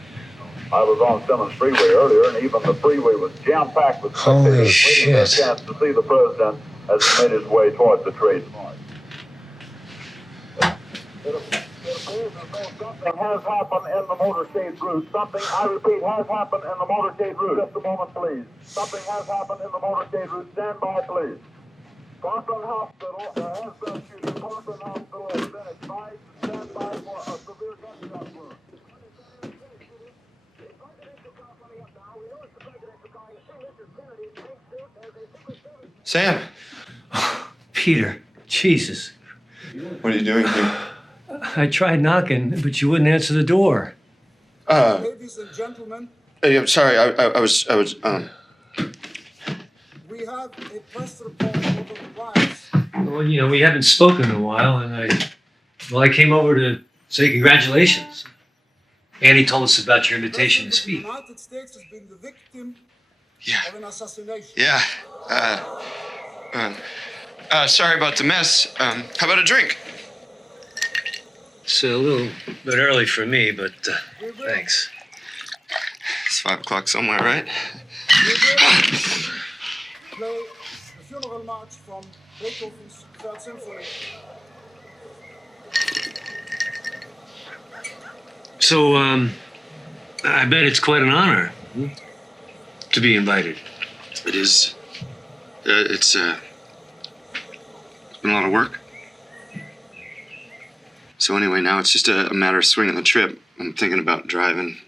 I was on Simmons Freeway earlier, and even the freeway was jam-packed with Holy spectators waiting for a shit. chance to see the president as he made his way towards the trademark. It appears as though something has happened in the motorcade route. Something, I repeat, has happened in the motorcade route. Just a moment, please. Something has happened in the motorcade route. Stand by, please. Parkland Hospital, there has been a shooting. Parkland Hospital has been advised to stand by for a severe gunshot wound. Presidential car coming up now. We know it's the presidential car. You see Mr. Kennedy. Sam! Peter, Jesus. What are you doing here? I tried knocking, but you wouldn't answer the door. Ladies and gentlemen, I'm sorry, I was, we have a press report over the rise. Well, we haven't spoken in a while, and I came over to say congratulations. Annie told us about your invitation to speak. The United States has been the victim of an assassination. Yeah, sorry about the mess. How about a drink? It's a little bit early for me, but thanks. It's 5 o'clock somewhere, right? Play the funeral march from Beethoven's Third Symphony. So, I bet it's quite an honor to be invited. It is. It's been a lot of work. So anyway, now it's just a matter of swinging the trip. I'm thinking about driving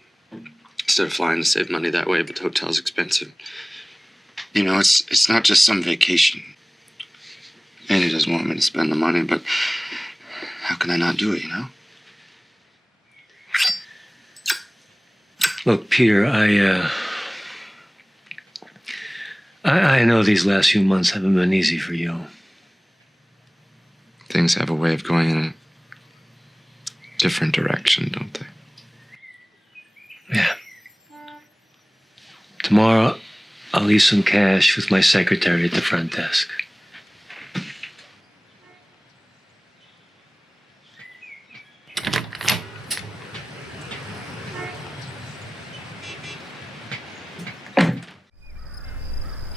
instead of flying to save money that way, but the hotel's expensive. It's not just some vacation. Annie doesn't want me to spend the money, but how can I not do it, Look, Peter, I know these last few months haven't been easy for you. Things have a way of going in a different direction, don't they? Yeah. Tomorrow, I'll leave some cash with my secretary at the front desk.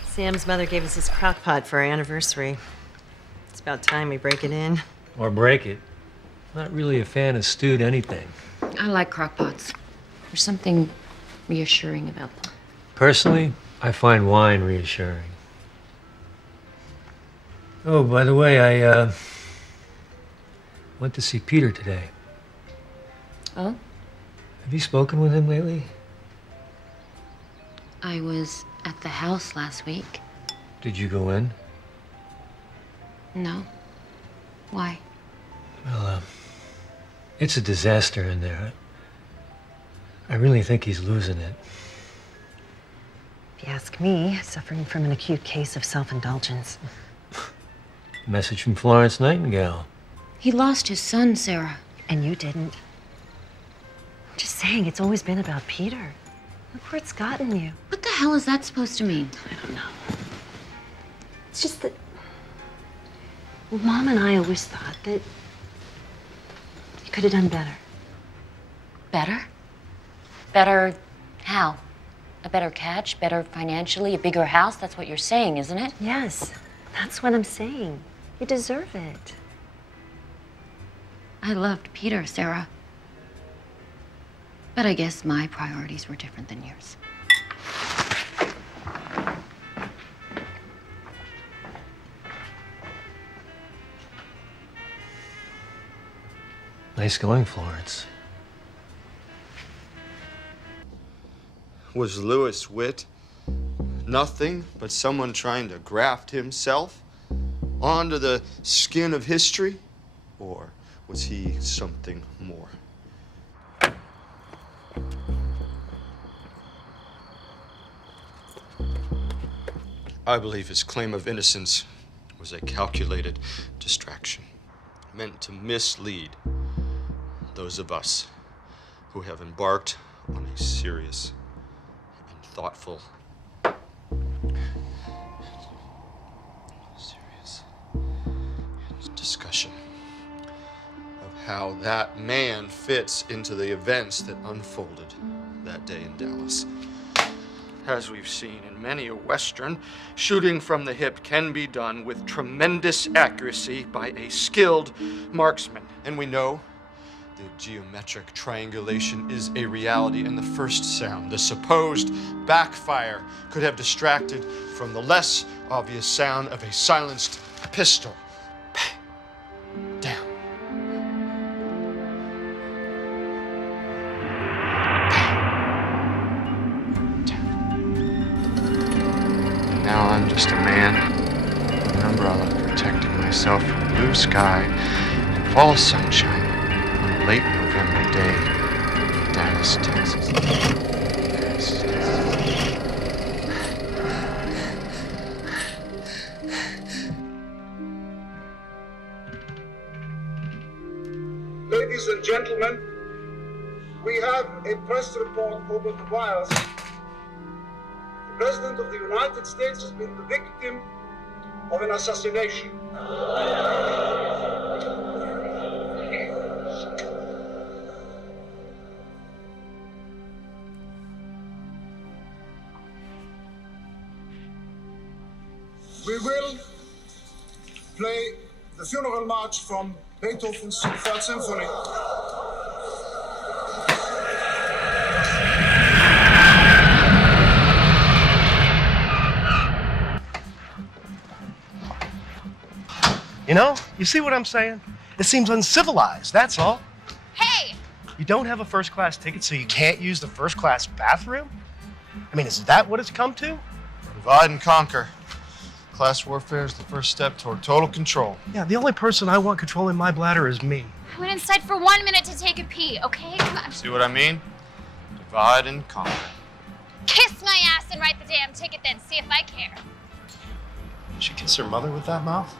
Sam's mother gave us this crock pot for our anniversary. It's about time we break it in. Or break it. Not really a fan of stewed anything. I like crock pots. There's something reassuring about them. Personally, I find wine reassuring. Oh, by the way, I went to see Peter today. Oh? Have you spoken with him lately? I was at the house last week. Did you go in? No. Why? Well, it's a disaster in there. I really think he's losing it. If you ask me, suffering from an acute case of self-indulgence. Message from Florence Nightingale. He lost his son, Sarah. And you didn't. I'm just saying, it's always been about Peter. Look where it's gotten you. What the hell is that supposed to mean? I don't know. It's just that... Well, Mom and I always thought that you could have done better. Better? Better how? A better catch? Better financially? A bigger house? That's what you're saying, isn't it? Yes, that's what I'm saying. You deserve it. I loved Peter, Sarah. But I guess my priorities were different than yours. Nice going, Florence. Was Lewis Witt nothing but someone trying to graft himself onto the skin of history? Or was he something more? I believe his claim of innocence was a calculated distraction, meant to mislead those of us who have embarked on a serious and thoughtful discussion of how that man fits into the events that unfolded that day in Dallas. As we've seen in many a Western, shooting from the hip can be done with tremendous accuracy by a skilled marksman. And we know the geometric triangulation is a reality in the first sound. The supposed backfire could have distracted from the less obvious sound of a silenced pistol. Bang. Down. Now I'm just a man myself from blue sky and fall sunshine on a late November day in Dallas, Texas. Ladies and gentlemen, we have a press report over the wires. The President of the United States has been the victim of an assassination. We will play the funeral march from Beethoven's Third Symphony. You know, you see what I'm saying? It seems uncivilized, that's all. Hey! You don't have a first-class ticket, so you can't use the first-class bathroom? I mean, is that what it's come to? Divide and conquer. Class warfare is the first step toward total control. Yeah, the only person I want controlling my bladder is me. I went inside for 1 minute to take a pee, okay? Come on. See what I mean? Divide and conquer. Kiss my ass and write the damn ticket then, see if I care. Did she kiss her mother with that mouth?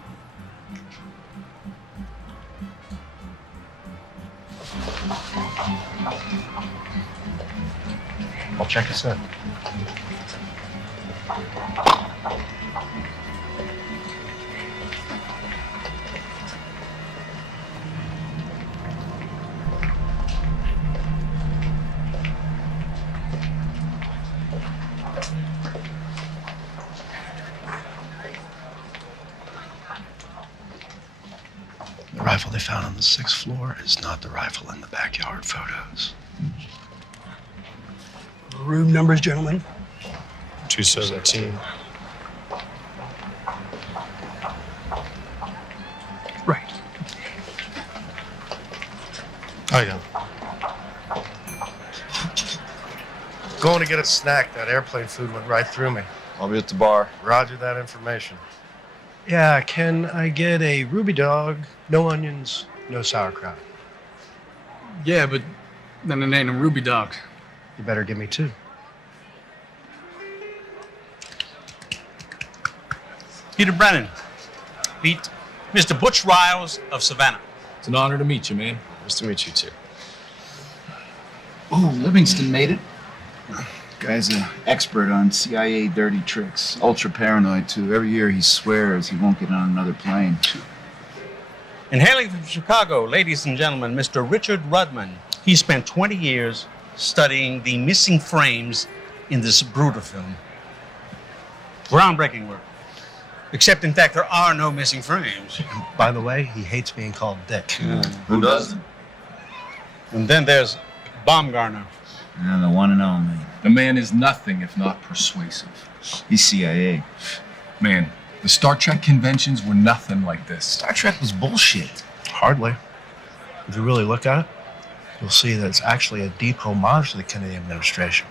I'll check us in. The rifle they found on the 6th floor is not the rifle in the backyard photos. Room numbers, gentlemen? 217. Right. Oh, yeah. Going to get a snack. That airplane food went right through me. I'll be at the bar. Roger that information. Yeah, can I get a ruby dog, no onions, no sauerkraut? Yeah, but then it ain't a ruby dog. You better give me 2. Peter Brennan. Pete. Mr. Butch Riles of Savannah. It's an honor to meet you, man. Nice to meet you, too. Oh, Livingston made it. Guy's an expert on CIA dirty tricks. Ultra paranoid, too. Every year he swears he won't get on another plane. And hailing from Chicago, ladies and gentlemen, Mr. Richard Rudman. He spent 20 years studying the missing frames in this Bruder film. Groundbreaking work. Except, in fact, there are no missing frames. By the way, he hates being called Dick. Who doesn't? And then there's Baumgartner. Yeah, the one and only. The man is nothing if not persuasive. He's CIA. Man, the Star Trek conventions were nothing like this. Star Trek was bullshit. Hardly. If you really look at it, you'll see that it's actually a deep homage to the Kennedy administration.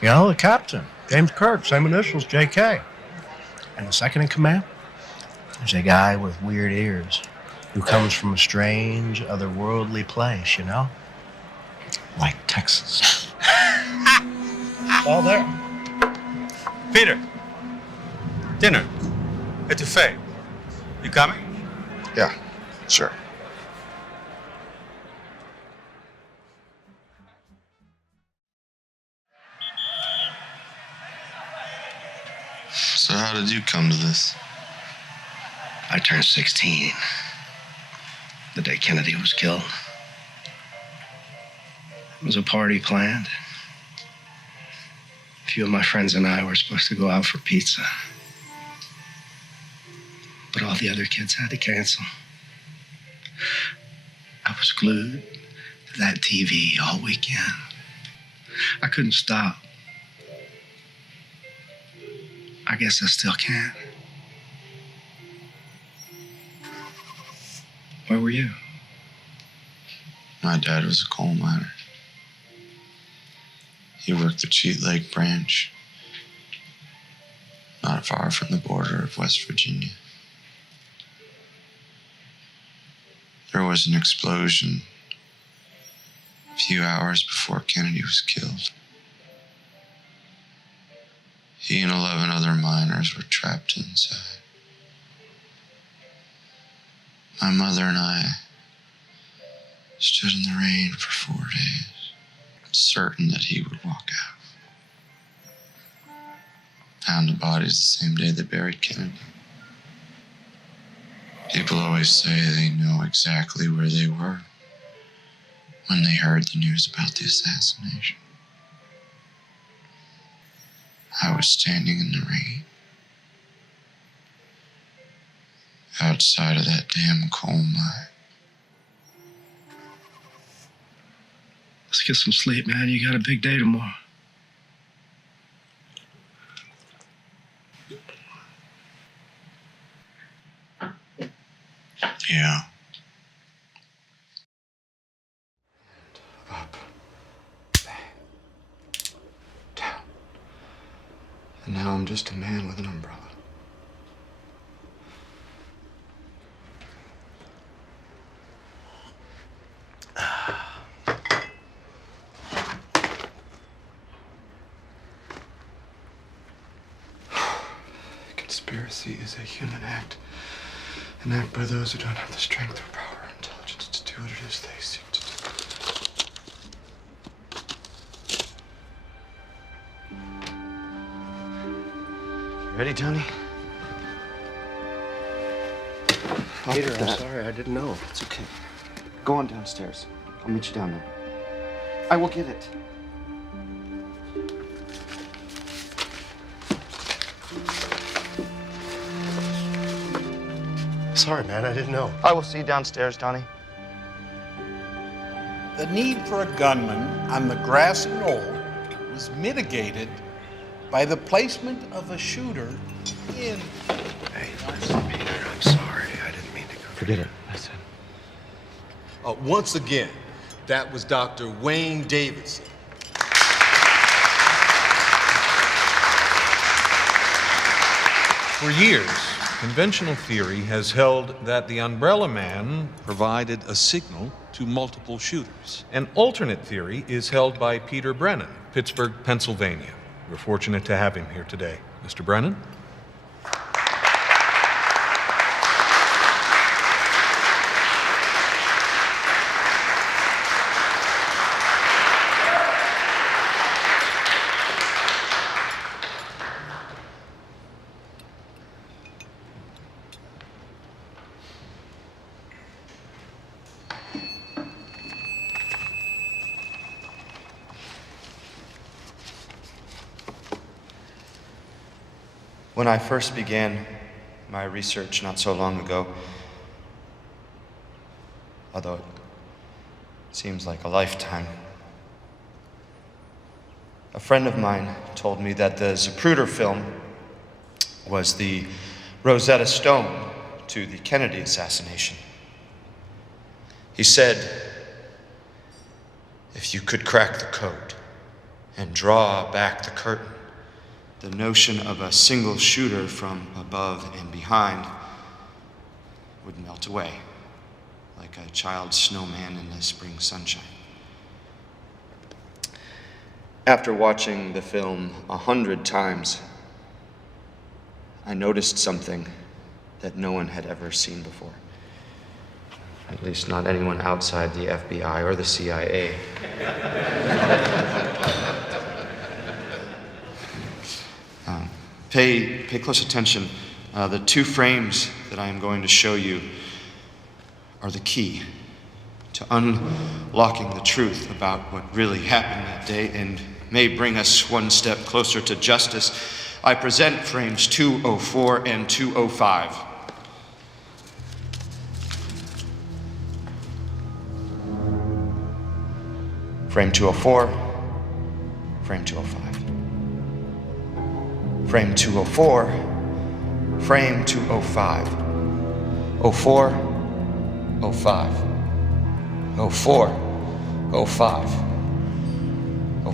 You know, the captain, James Kirk, same initials, JK. And the second in command, there's a guy with weird ears who comes from a strange, otherworldly place, you know? Like Texas. All there. Peter. Dinner. Etouffee. You coming? Yeah, sure. So how did you come to this? I turned 16 the day Kennedy was killed. It was a party planned. A few of my friends and I were supposed to go out for pizza. But all the other kids had to cancel. I was glued to that TV all weekend. I couldn't stop. I guess I still can't. Where were you? My dad was a coal miner. He worked the Cheat Lake branch, not far from the border of West Virginia. There was an explosion a few hours before Kennedy was killed. He and 11 other miners were trapped inside. My mother and I stood in the rain for 4 days, certain that he would walk out. Found the bodies the same day they buried Kennedy. People always say they know exactly where they were when they heard the news about the assassination. I was standing in the rain, outside of that damn coal mine. Let's get some sleep, man. You got a big day tomorrow. Yeah. Up. Bang. Down. And now I'm just a man with an umbrella. Conspiracy is a human act. An act by those who don't have the strength or power or intelligence to do what it is they seek to do. Ready, Tony? Peter, I'm sorry, I didn't know. It's okay. Go on downstairs. I'll meet you down there. I will get it. Sorry, man, I didn't know. I will see you downstairs, Donnie. The need for a gunman on the grassy knoll was mitigated by the placement of a shooter in. Hey, listen, Peter, I'm sorry. I didn't mean to go. Forget it. I said. Once again, that was Dr. Wayne Davidson. For years, conventional theory has held that the Umbrella Man provided a signal to multiple shooters. An alternate theory is held by Peter Brennan, Pittsburgh, Pennsylvania. We're fortunate to have him here today. Mr. Brennan? When I first began my research not so long ago, although it seems like a lifetime, a friend of mine told me that the Zapruder film was the Rosetta Stone to the Kennedy assassination. He said, if you could crack the code and draw back the curtain, the notion of a single shooter from above and behind would melt away like a child's snowman in the spring sunshine. After watching the film 100 times, I noticed something that no one had ever seen before. At least not anyone outside the FBI or the CIA. Pay close attention. The two frames that I am going to show you are the key to unlocking the truth about what really happened that day and may bring us one step closer to justice. I present frames 204 and 205. Frame 204, frame 205. Frame 204, frame 205. 04, 05. 04, 05.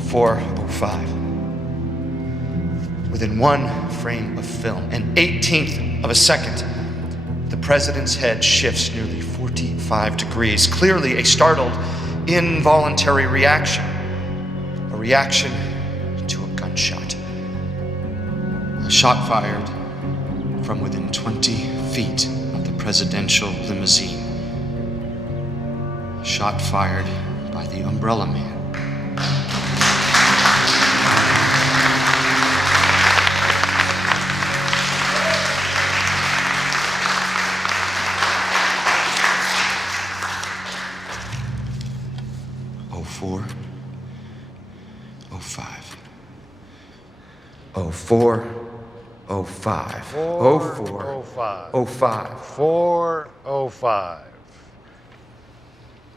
04, 05. Within one frame of film, an 1/18 of a second, the president's head shifts nearly 45 degrees, clearly a startled, involuntary reaction. A reaction to a gunshot. A shot fired from within 20 feet of the presidential limousine. A shot fired by the Umbrella Man. Four, 05. 04, 05. 04, 05. 405.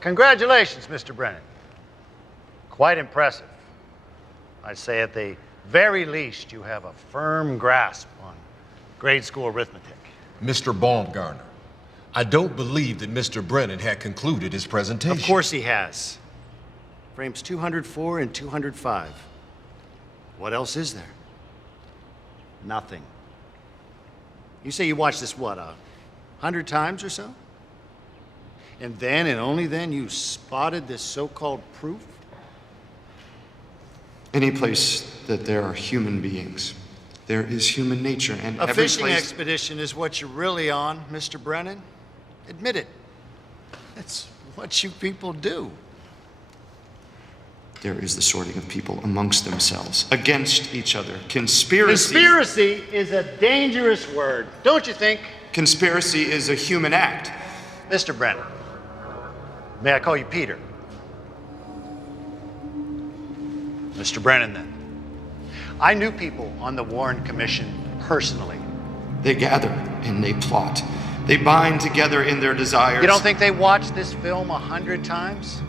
Congratulations, Mr. Brennan. Quite impressive. I'd say at the very least you have a firm grasp on grade school arithmetic. Mr. Baumgartner, I don't believe that Mr. Brennan had concluded his presentation. Of course he has. Frames 204 and 205. What else is there? Nothing. You say you watched this, what, 100 times or so? And then, and only then, you spotted this so-called proof? Any place that there are human beings, there is human nature, and A every fishing place... expedition is what you're really on, Mr. Brennan. Admit it. That's what you people do. There is the sorting of people amongst themselves, against each other. Conspiracy. Conspiracy is a dangerous word, don't you think? Conspiracy is a human act. Mr. Brennan, may I call you Peter? Mr. Brennan, then. I knew people on the Warren Commission personally. They gather and they plot. They bind together in their desires. You don't think they watched this film 100 times?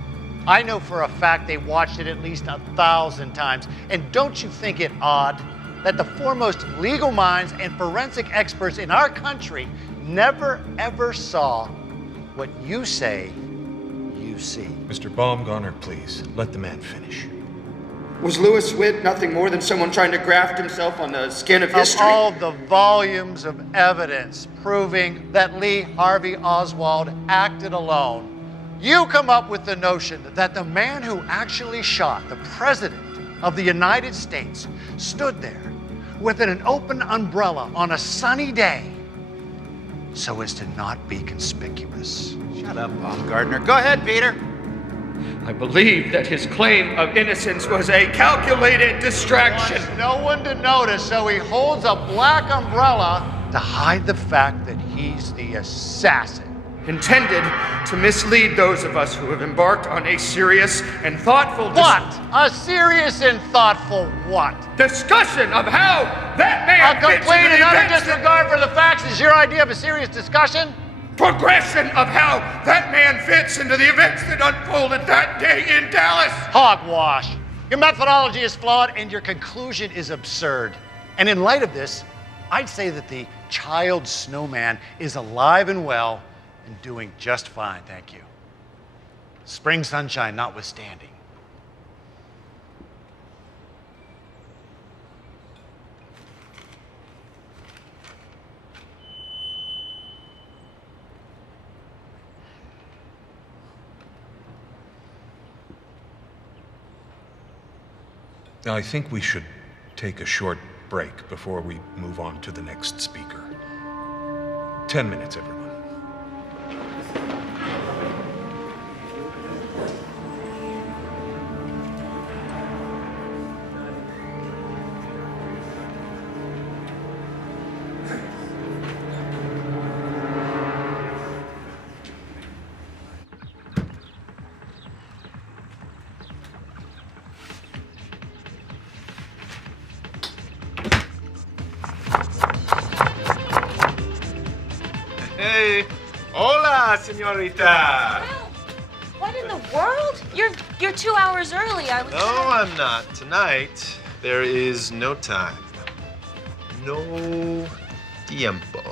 I know for a fact they watched it at least 1,000 times. And don't you think it odd that the foremost legal minds and forensic experts in our country never ever saw what you say you see? Mr. Baumgartner, please, let the man finish. Was Louis Witt nothing more than someone trying to graft himself on the skin of history? Of all the volumes of evidence proving that Lee Harvey Oswald acted alone, you come up with the notion that the man who actually shot the President of the United States stood there with an open umbrella on a sunny day so as to not be conspicuous. Shut up, Baumgartner. Go ahead, Peter. I believe that his claim of innocence was a calculated distraction. He wants no one to notice, so he holds a black umbrella to hide the fact that he's the assassin. Intended to mislead those of us who have embarked on a serious and thoughtful What? A serious and thoughtful what? discussion of how that man A fits complete into and the utter events disregard for the facts is your idea of a serious discussion? progression of how that man fits into the events that unfolded that day in Dallas. Hogwash. Your methodology is flawed and your conclusion is absurd. And in light of this, I'd say that the child snowman is alive and well and doing just fine, thank you. Spring sunshine notwithstanding. I think we should take a short break before we move on to the next speaker. 10 minutes, everyone. Hey, hola, señorita. What in the world? You're 2 hours early. I was. No, I'm not. Tonight, there is no time. No tiempo.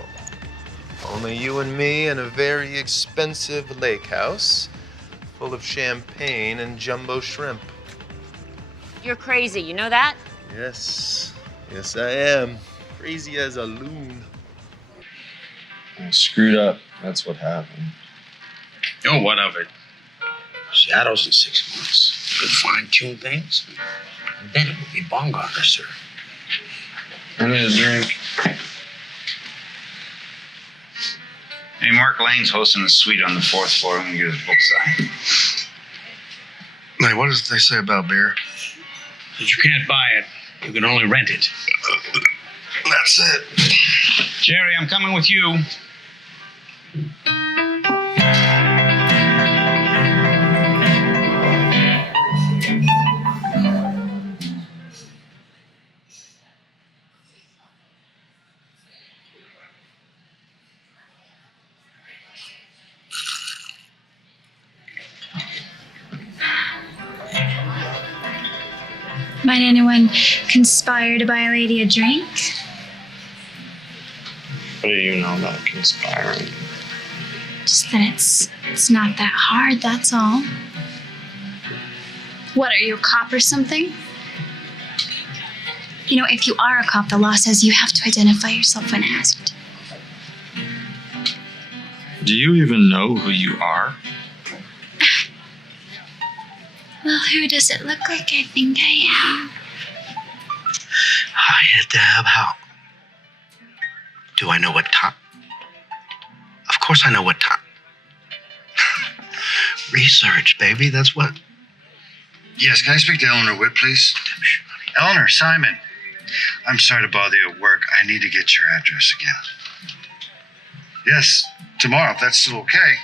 Only you and me in a very expensive lake house full of champagne and jumbo shrimp. You're crazy. You know that? Yes, I am. Crazy as a loon. I screwed up. That's what happened. Oh, what of it? Shadows in 6 months. Could fine-tune things. And then it would be Baumgartner, sir. I need a drink. Hey, Mark Lane's hosting a suite on the 4th floor. I'm gonna get his book signed. Hey, what does they say about beer? But you can't buy it. You can only rent it. That's it. Jerry, I'm coming with you. Might anyone conspire to buy a lady a drink? What do you know about conspiring? Just that it's not that hard, that's all. What, are you a cop or something? You know, if you are a cop, the law says you have to identify yourself when asked. Do you even know who you are? Well, who does it look like I think I am? Hiya, Deb. How? Do I know what time? Of course I know what time. Research, baby. That's what. Yes, can I speak to Eleanor Witt, please? Eleanor, Simon. I'm sorry to bother you at work. I need to get your address again. Yes, tomorrow, if that's still okay.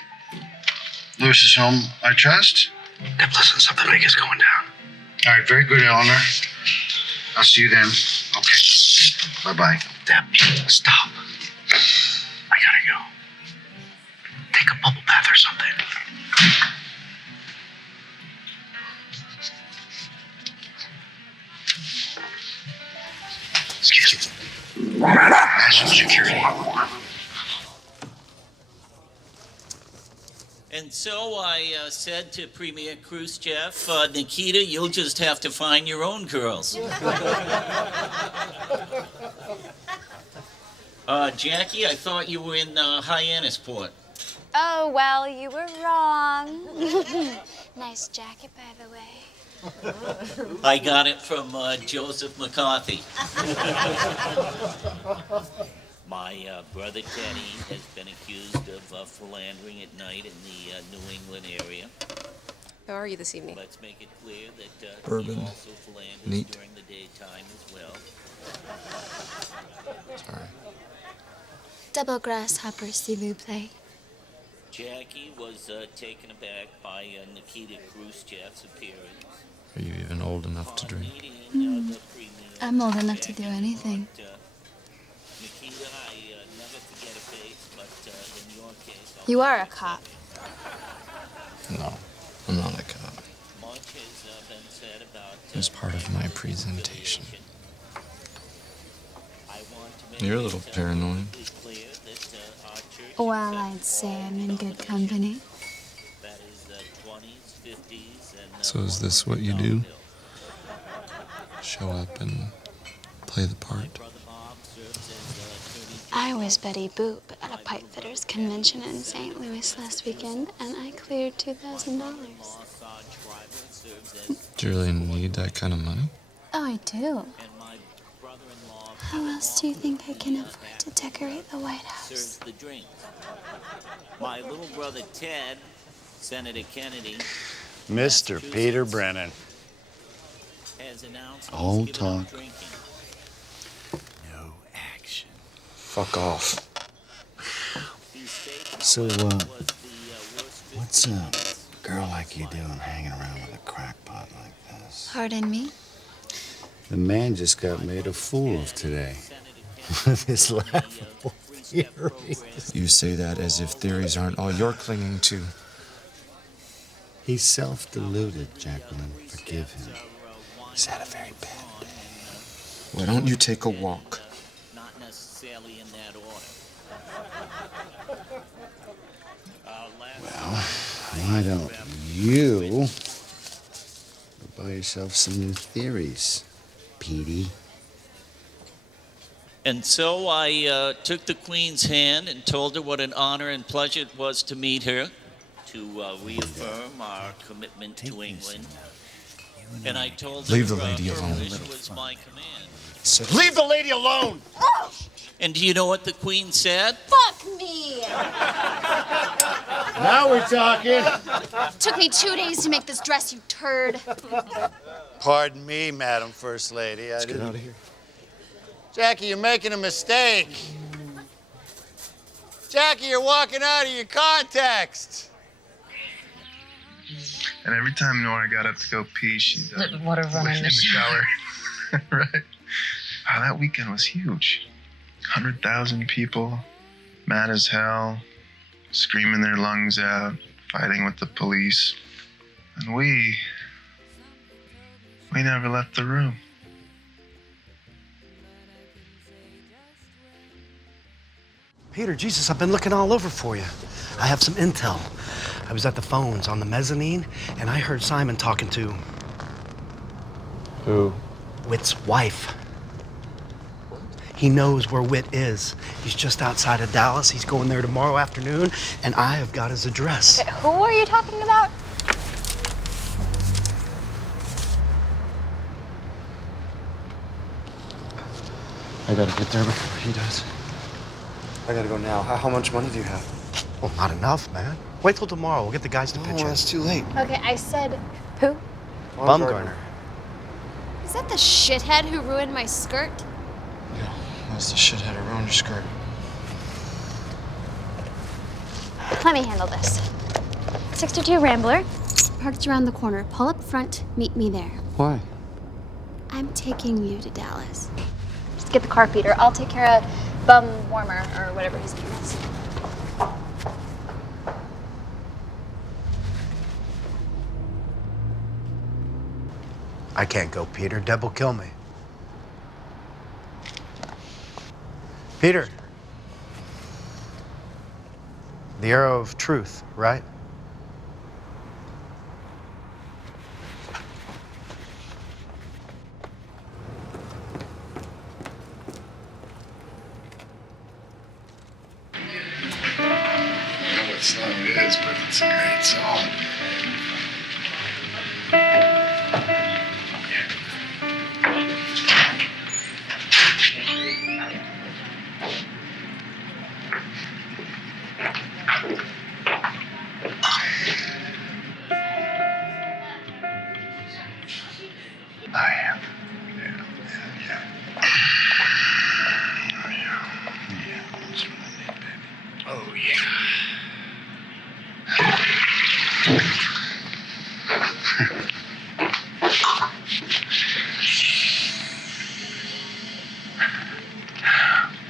Lewis is home, I trust? Deb, listen, something big is going down. All right, very good, Eleanor. I'll see you then. Okay. Bye-bye. Deb, stop. I gotta go. Take a bubble bath or something. Excuse me. National Security. And so I said to Premier Khrushchev, Nikita, you'll just have to find your own girls. Jackie, I thought you were in Hyannisport. Oh, well, you were wrong. Nice jacket, by the way. I got it from Joseph McCarthy. My brother Teddy has been accused of philandering at night in the New England area. How are you this evening? Let's make it clear that Bourbon. he also philanders Neat. during the daytime as well. Sorry. Double grasshopper, s'il vous plaît. Jackie was taken aback by Nikita Khrushchev's appearance. Are you even old enough to drink? I'm old enough to do anything. Nikita, I never forget a face, but in your case... You are a cop. No, I'm not a cop. Much has been said about... It was part of my presentation. I want to make You're a little paranoid. clear that our church... Well, I'd say I'm in good company. That is 20s, 50s, and... So is this what you do? Show up and play the part? I was Betty Boop at a pipefitters convention in St. Louis last weekend, and I cleared $2,000. Do you really need that kind of money? Oh, I do. How else do you think I can afford to decorate the White House? Serves the drinks. My little brother Ted, Senator Kennedy, Mr. Peter Brennan. has announced All he's given up talk. drinking. No action. Fuck off. So, what's a girl like you doing hanging around with a crackpot like this? Pardon me? The man just got made a fool of today with his laughable theories. You say that as if theories aren't all you're clinging to. He's self-deluded, Jacqueline. Forgive him. He's had a very bad day. Why don't you take a walk? Not necessarily in that order. Well, why don't you buy yourself some new theories, Petey? And so I took the Queen's hand and told her what an honor and pleasure it was to meet her, to reaffirm our commitment to England. And I told her Leave the lady her alone. wish was my command. Leave the lady alone! And do you know what the Queen said? Fuck me! Now we're talking. Took me 2 days to make this dress, you turd. Pardon me, Madam First Lady. Let's get out of here. Jackie, you're making a mistake. Jackie, you're walking out of your context. And every time Nora got up to go pee, she'd Water running in the shower. Right? Oh, that weekend was huge. 100,000 people, mad as hell, screaming their lungs out, fighting with the police. And we never left the room. Peter, Jesus, I've been looking all over for you. I have some intel. I was at the phones on the mezzanine, and I heard Simon talking to... Who? Whit's wife. He knows where Whit is. He's just outside of Dallas. He's going there tomorrow afternoon, and I have got his address. Okay, who are you talking about? I gotta get there before he does. I gotta go now. How much money do you have? Well, not enough, man. Wait till tomorrow. We'll get the guys to pitch in. It's too late. Okay, I said who? Bumgarner. Is that the shithead who ruined my skirt? That's the shithead who ruined your skirt. Let me handle this. 62 Rambler, parked around the corner. Pull up front, meet me there. Why? I'm taking you to Dallas. Just get the car, Peter. I'll take care of Bum Warmer, or whatever his name is. I can't go, Peter. Deb will kill me. Peter. The arrow of truth, right? I don't know what song it is, but it's a great song.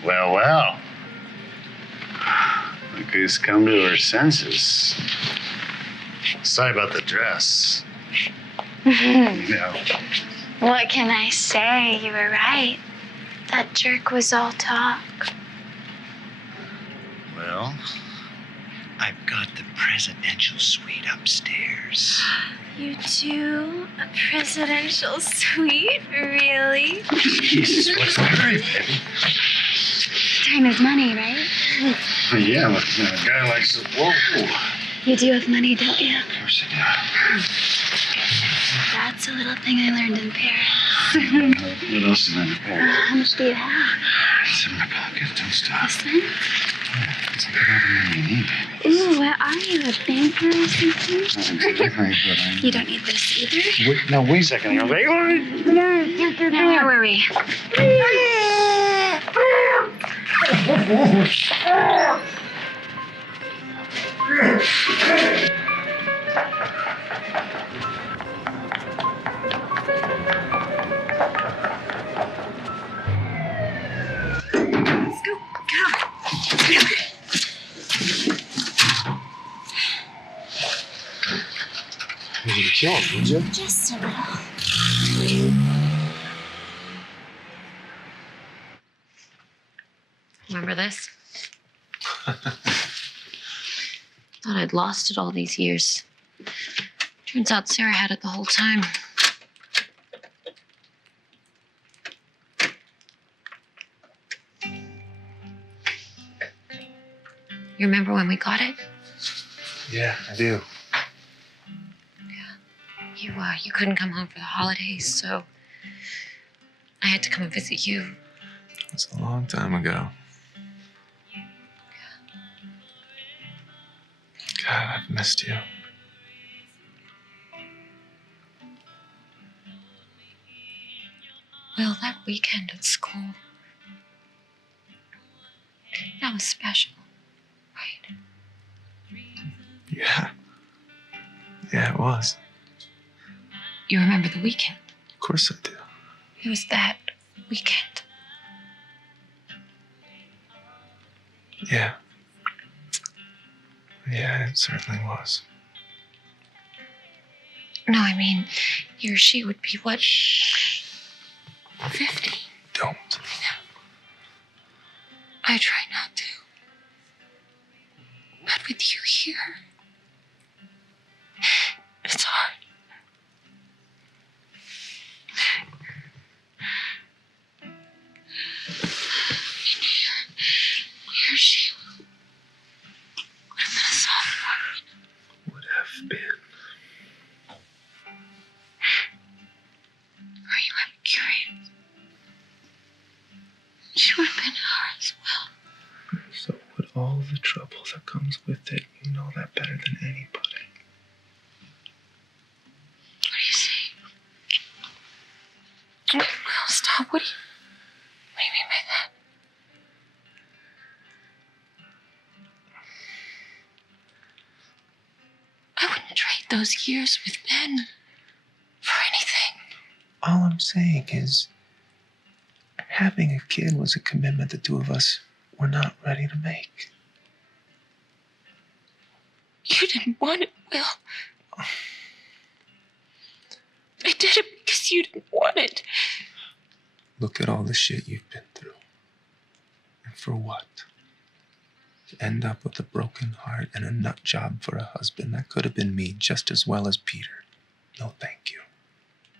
Well, well. Look who's come to her senses. Sorry about the dress. You know. What can I say? You were right. That jerk was all talk. Well, I've got the presidential suite upstairs. You do? A presidential suite? Really? Jesus, what's the hurry, baby? Time is money, right? Yeah, but a guy likes to. Whoa. You do have money, don't you? Of course I That's a little thing I learned in Paris. do. What else is in the Paris? How much do you have? It's in my pocket. Don't stop. This one? It's like whatever money you need, baby. Ooh, where are you? A banker or something? Not exactly, but I. You don't need this either? Wait, now, wait a second. Now, where were we? Let's go. Come on. You would kill him, would you? Just a little. Remember this? Thought I'd lost it all these years. Turns out Sarah had it the whole time. You remember when we got it? Yeah, I do. You couldn't come home for the holidays, so I had to come and visit you. It's a long time ago. God, I've missed you. Well, that weekend at school, that was special, right? Yeah. Yeah, it was. You remember the weekend? Of course I do. It was that weekend. Yeah. Yeah, it certainly was. No, I mean, he or she would be what? 50. Don't. I try not to. But with you here, it's hard. Here she would have been a sophomore. Would have been. Are you ever curious? She would have been ours as well. So would all the trouble that comes with it. You know that better than anybody. What do you say? Well, stop. What do you mean by that? I wouldn't trade those years with Ben for anything. All I'm saying is, having a kid was a commitment the two of us were not ready to make. You didn't want it, Will. I did it because you didn't want it. Look at all the shit you've been through. And for what? To end up with a broken heart and a nut job for a husband that could have been me just as well as Peter. No, thank you.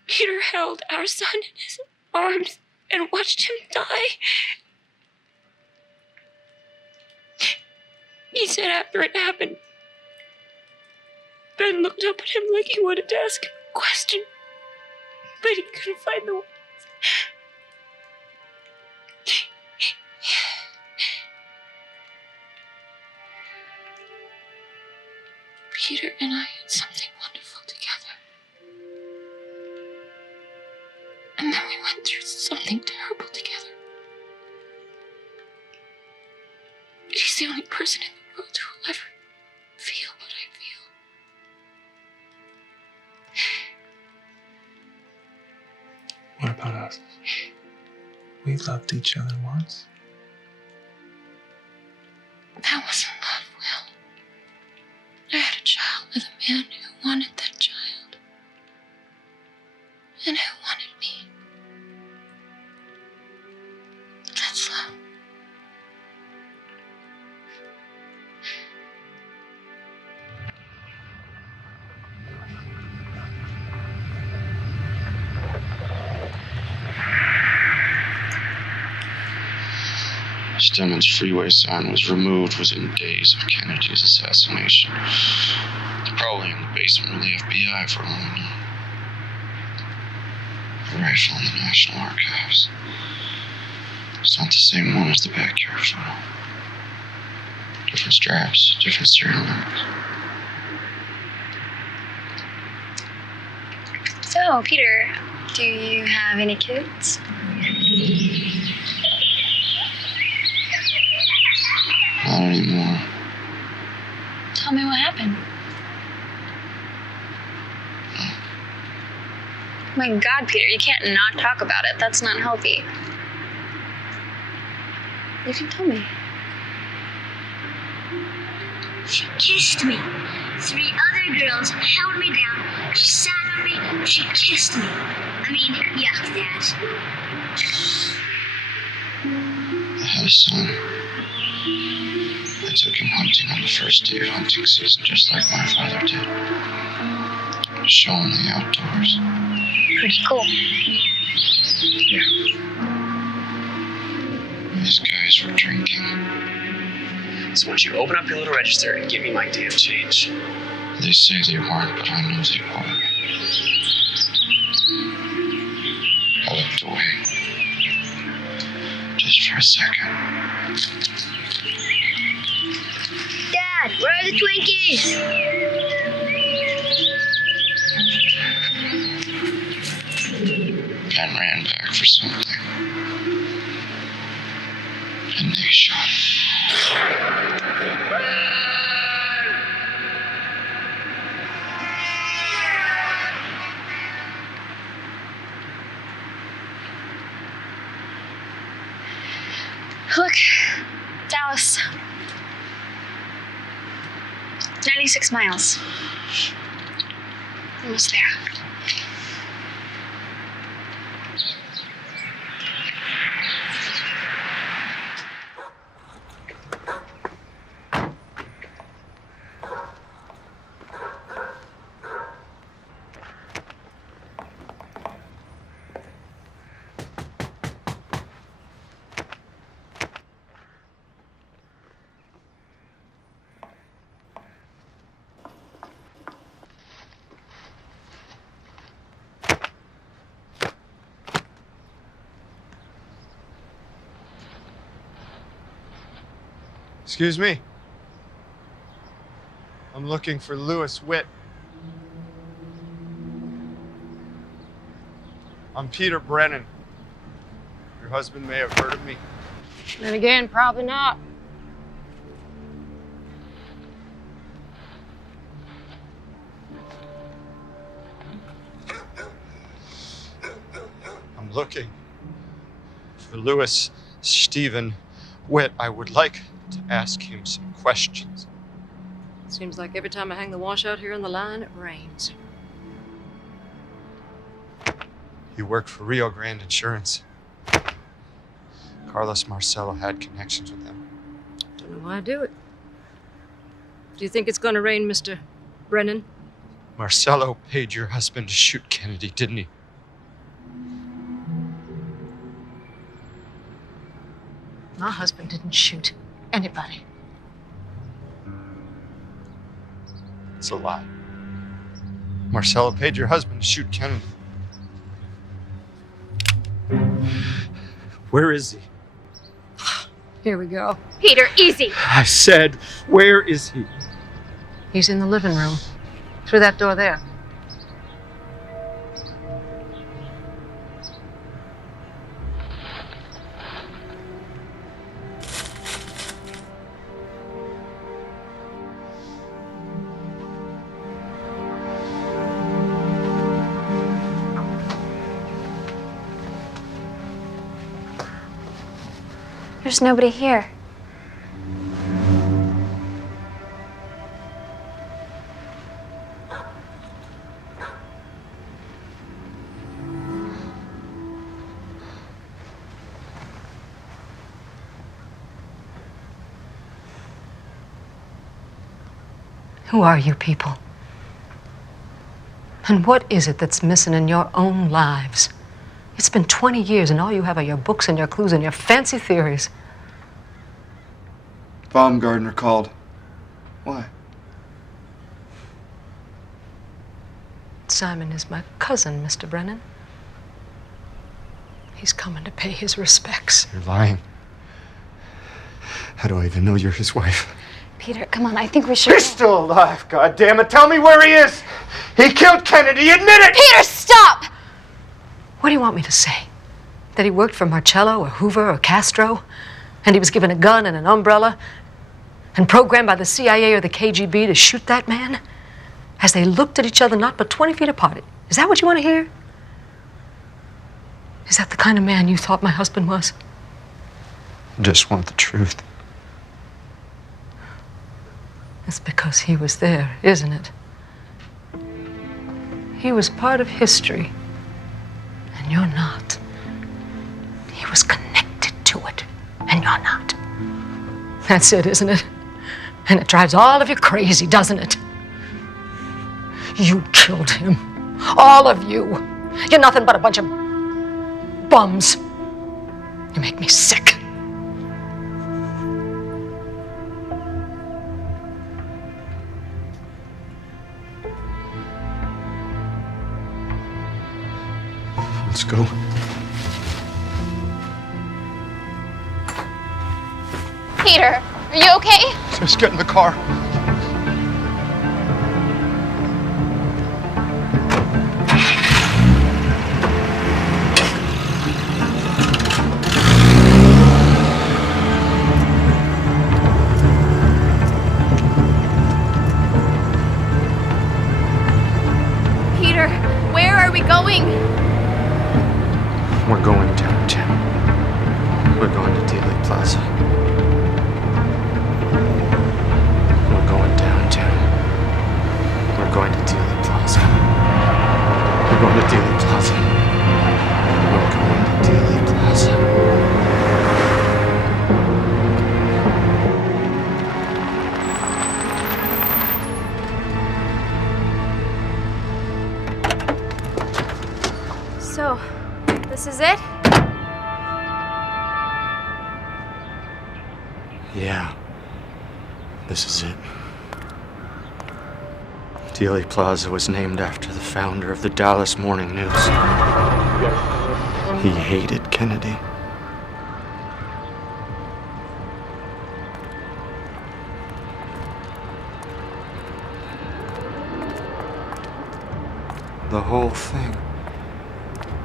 Peter held our son in his arms and watched him die. He said after it happened, Ben looked up at him like he wanted to ask him a question, but he couldn't find the words. Peter and I had something wonderful together. And then we went through something terrible together. He's the only person in the world who will ever feel what I feel. What about us? We loved each other once. That wasn't love, Will. I had a child with a man who wanted that child. And who wanted me. That's love. Stemmon's freeway sign was removed within days of Kennedy's assassination. Probably in the basement of the FBI for all I know. The rifle in the National Archives. It's not the same one as the backyard photo. Different straps, different serial numbers. So, Peter, do you have any kids? Not anymore. Tell me what happened. My God, Peter, you can't not talk about it. That's not healthy. You can tell me. She kissed me. 3 other girls held me down. She sat on me. She kissed me. I mean, yuck, that. I had a son. I took him hunting on the first day of hunting season, just like my father did. Show him the outdoors. Pretty cool. Yeah. These guys were drinking. So once you open up your little register and give me my damn change. They say they weren't, but I know they were. I looked away. Just for a second. Dad, where are the Twinkies? I ran back for something. And they shot him. Look, Dallas. 96 miles. Almost there. Excuse me. I'm looking for Lewis Witt. I'm Peter Brennan. Your husband may have heard of me. Then again, probably not. I'm looking for Lewis Stephen Witt. I would like to ask him some questions. Seems like every time I hang the wash out here on the line, it rains. You work for Rio Grande Insurance. Carlos Marcello had connections with them. Don't know why I do it. Do you think it's gonna rain, Mr. Brennan? Marcello paid your husband to shoot Kennedy, didn't he? My husband didn't shoot anybody. It's a lie. Marcello paid your husband to shoot Kennedy. Where is he? Here we go. Peter, easy. I said, where is he? He's in the living room. Through that door there. There's nobody here. Who are you people? And what is it that's missing in your own lives? It's been 20 years and all you have are your books and your clues and your fancy theories. Baumgartner called. Why? Simon is my cousin, Mr. Brennan. He's coming to pay his respects. You're lying. How do I even know you're his wife? Peter, come on, I think we should... He's still alive, goddammit. Tell me where he is. He killed Kennedy, admit it! Peter, stop! What do you want me to say? That he worked for Marcello or Hoover or Castro? And he was given a gun and an umbrella? And programmed by the CIA or the KGB to shoot that man? As they looked at each other not but 20 feet apart. Is that what you want to hear? Is that the kind of man you thought my husband was? I just want the truth. It's because he was there, isn't it? He was part of history. And you're not. He was connected to it, and you're not. That's it, isn't it? And it drives all of you crazy, doesn't it? You killed him. All of you. You're nothing but a bunch of bums. You make me sick. Let's go. Peter, are you okay? Just get in the car. Peter, where are we going? We're going downtown. We're going to Dealey Plaza. We're going downtown. We're going to Dealey Plaza. We're going to Dealey Plaza. We're going to Dealey Plaza. So, this is it? Yeah. This is it. Dealey Plaza was named after the founder of the Dallas Morning News. He hated Kennedy. The whole thing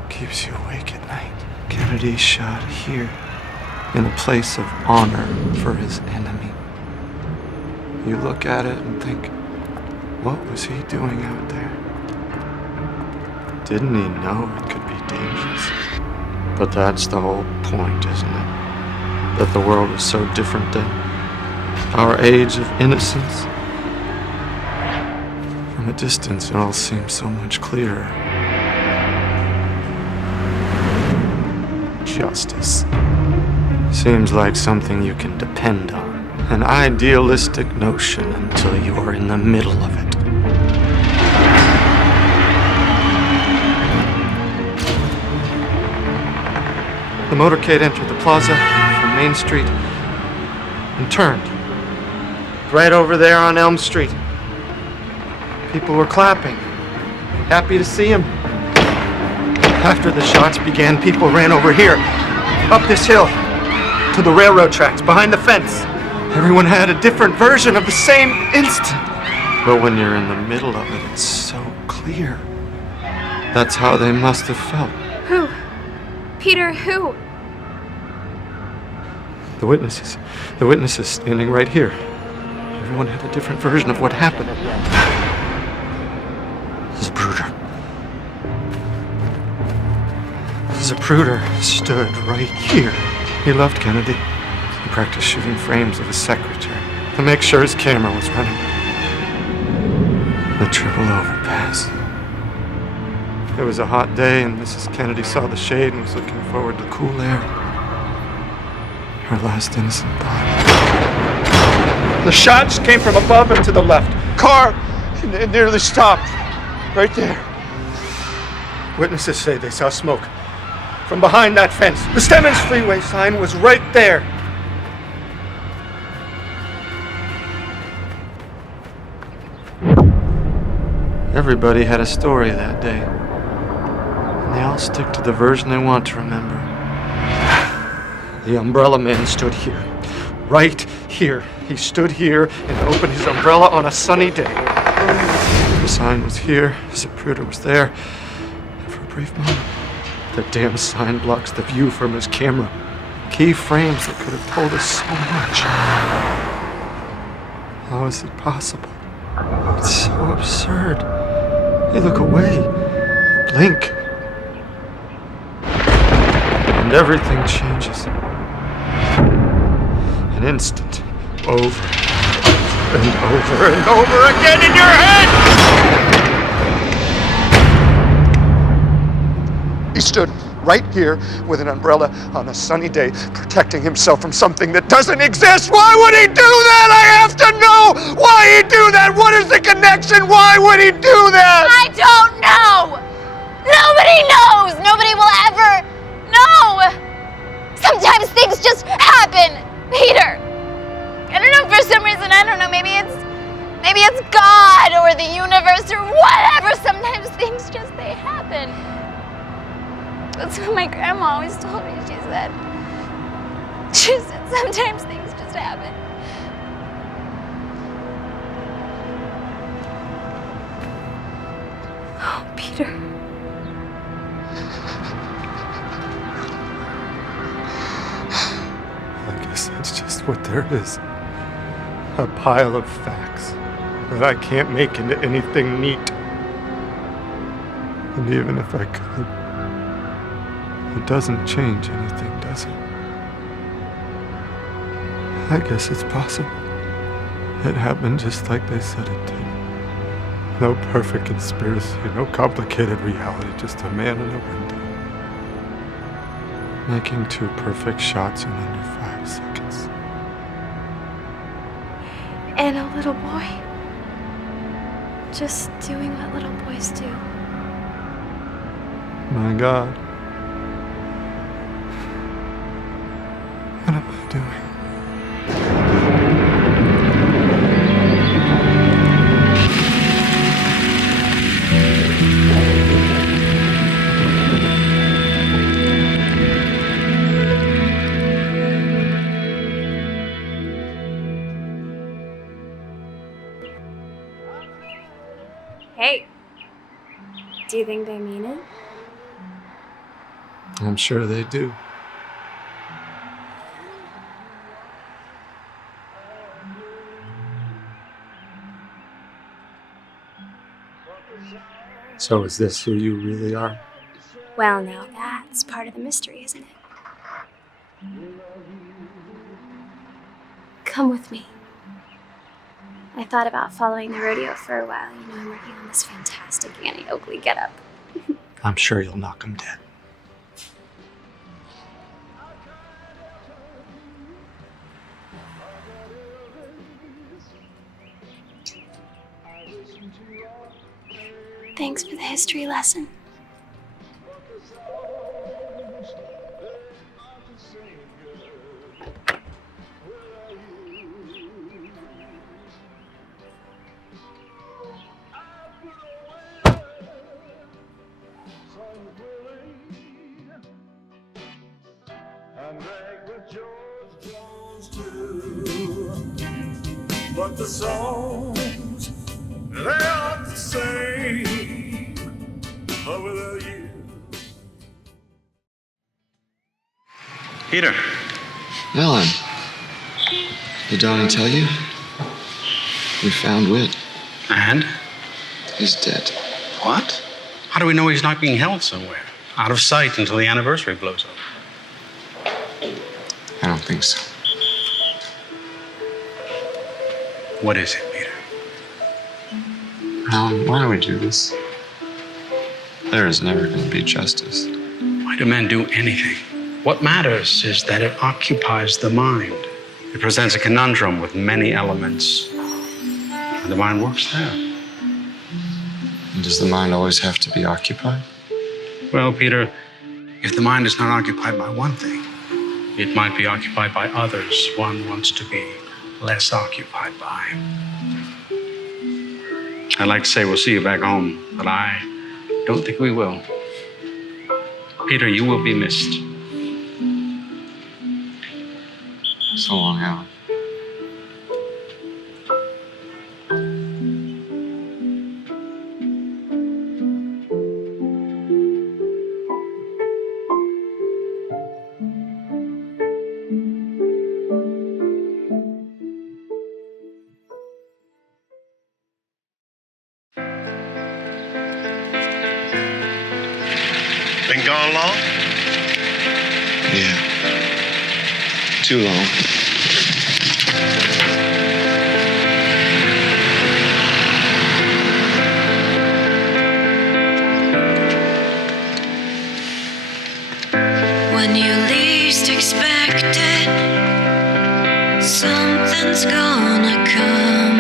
keeps you awake at night. Kennedy shot here in a place of honor for his enemy. You look at it and think, what was he doing out there? Didn't he know it could be dangerous? But that's the whole point, isn't it? That the world was so different then. Our age of innocence. From a distance, it all seems so much clearer. Justice seems like something you can depend on. An idealistic notion until you're in the middle of it. The motorcade entered the plaza from Main Street and turned. Right over there on Elm Street. People were clapping, happy to see him. After the shots began, people ran over here, up this hill, to the railroad tracks, behind the fence. Everyone had a different version of the same instant. But when you're in the middle of it, it's so clear. That's how they must have felt. Who? Peter, who? The witnesses standing right here. Everyone had a different version of what happened. Zapruder. Zapruder stood right here. He loved Kennedy. He practiced shooting frames of his secretary to make sure his camera was running. The triple overpass. It was a hot day, and Mrs. Kennedy saw the shade and was looking forward to cool air. Her last innocent thought. The shots came from above and to the left. Car nearly stopped. Right there. Witnesses say they saw smoke from behind that fence. The Stemmons Freeway sign was right there. Everybody had a story that day. And they all stick to the version they want to remember. The umbrella man stood here. Right here. He stood here and opened his umbrella on a sunny day. The sign was here. Zapruder was there. And for a brief moment, the damn sign blocks the view from his camera. Key frames that could have told us so much. How is it possible? It's so absurd. You look away, you blink, and everything changes. An instant, over and over and over again in your head! He stood right here with an umbrella on a sunny day, protecting himself from something that doesn't exist. Why would he do that? I have to know why he'd do that. What is the connection? Why would he do that? I don't know! Nobody knows! Nobody will ever know! Sometimes things just happen, Peter. I don't know, for some reason, I don't know, maybe it's God or the universe or whatever. Sometimes things just, they happen. just told me, she said sometimes things just happen. Oh, Peter. I guess that's just what there is. A pile of facts that I can't make into anything neat. And even if I could, it doesn't change anything, does it? I guess it's possible. It happened just like they said it did. No perfect conspiracy, no complicated reality, just a man in a window. Making 2 perfect shots in under 5 seconds. And a little boy. Just doing what little boys do. My God. What am I doing? Hey, do you think they mean it? I'm sure they do. So is this who you really are? Well, now that's part of the mystery, isn't it? Come with me. I thought about following the rodeo for a while. You know, I'm working on this fantastic Annie Oakley getup. I'm sure you'll knock him dead. Thanks for the history lesson. But the songs, they aren't the same over the years. Peter. Ellen, did Donnie tell you? We found Whit. And? He's dead. What? How do we know he's not being held somewhere? Out of sight until the anniversary blows over. I don't think so. What is it, Peter? Alan, why do we do this? There is never going to be justice. Why do men do anything? What matters is that it occupies the mind. It presents a conundrum with many elements. And the mind works there. And does the mind always have to be occupied? Well, Peter, if the mind is not occupied by one thing, it might be occupied by others one wants to be less occupied by. I'd like to say we'll see you back home, but I don't think we will. Peter, you will be missed. So long, Alan. Been gone long? Yeah. Too long. When you least expect it, something's gonna come.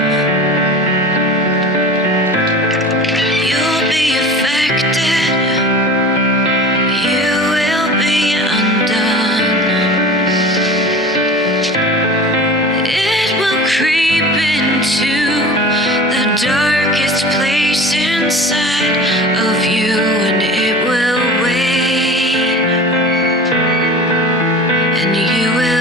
You'll be affected, you will be undone. It will creep into the darkest place inside of you, and it will wait and you will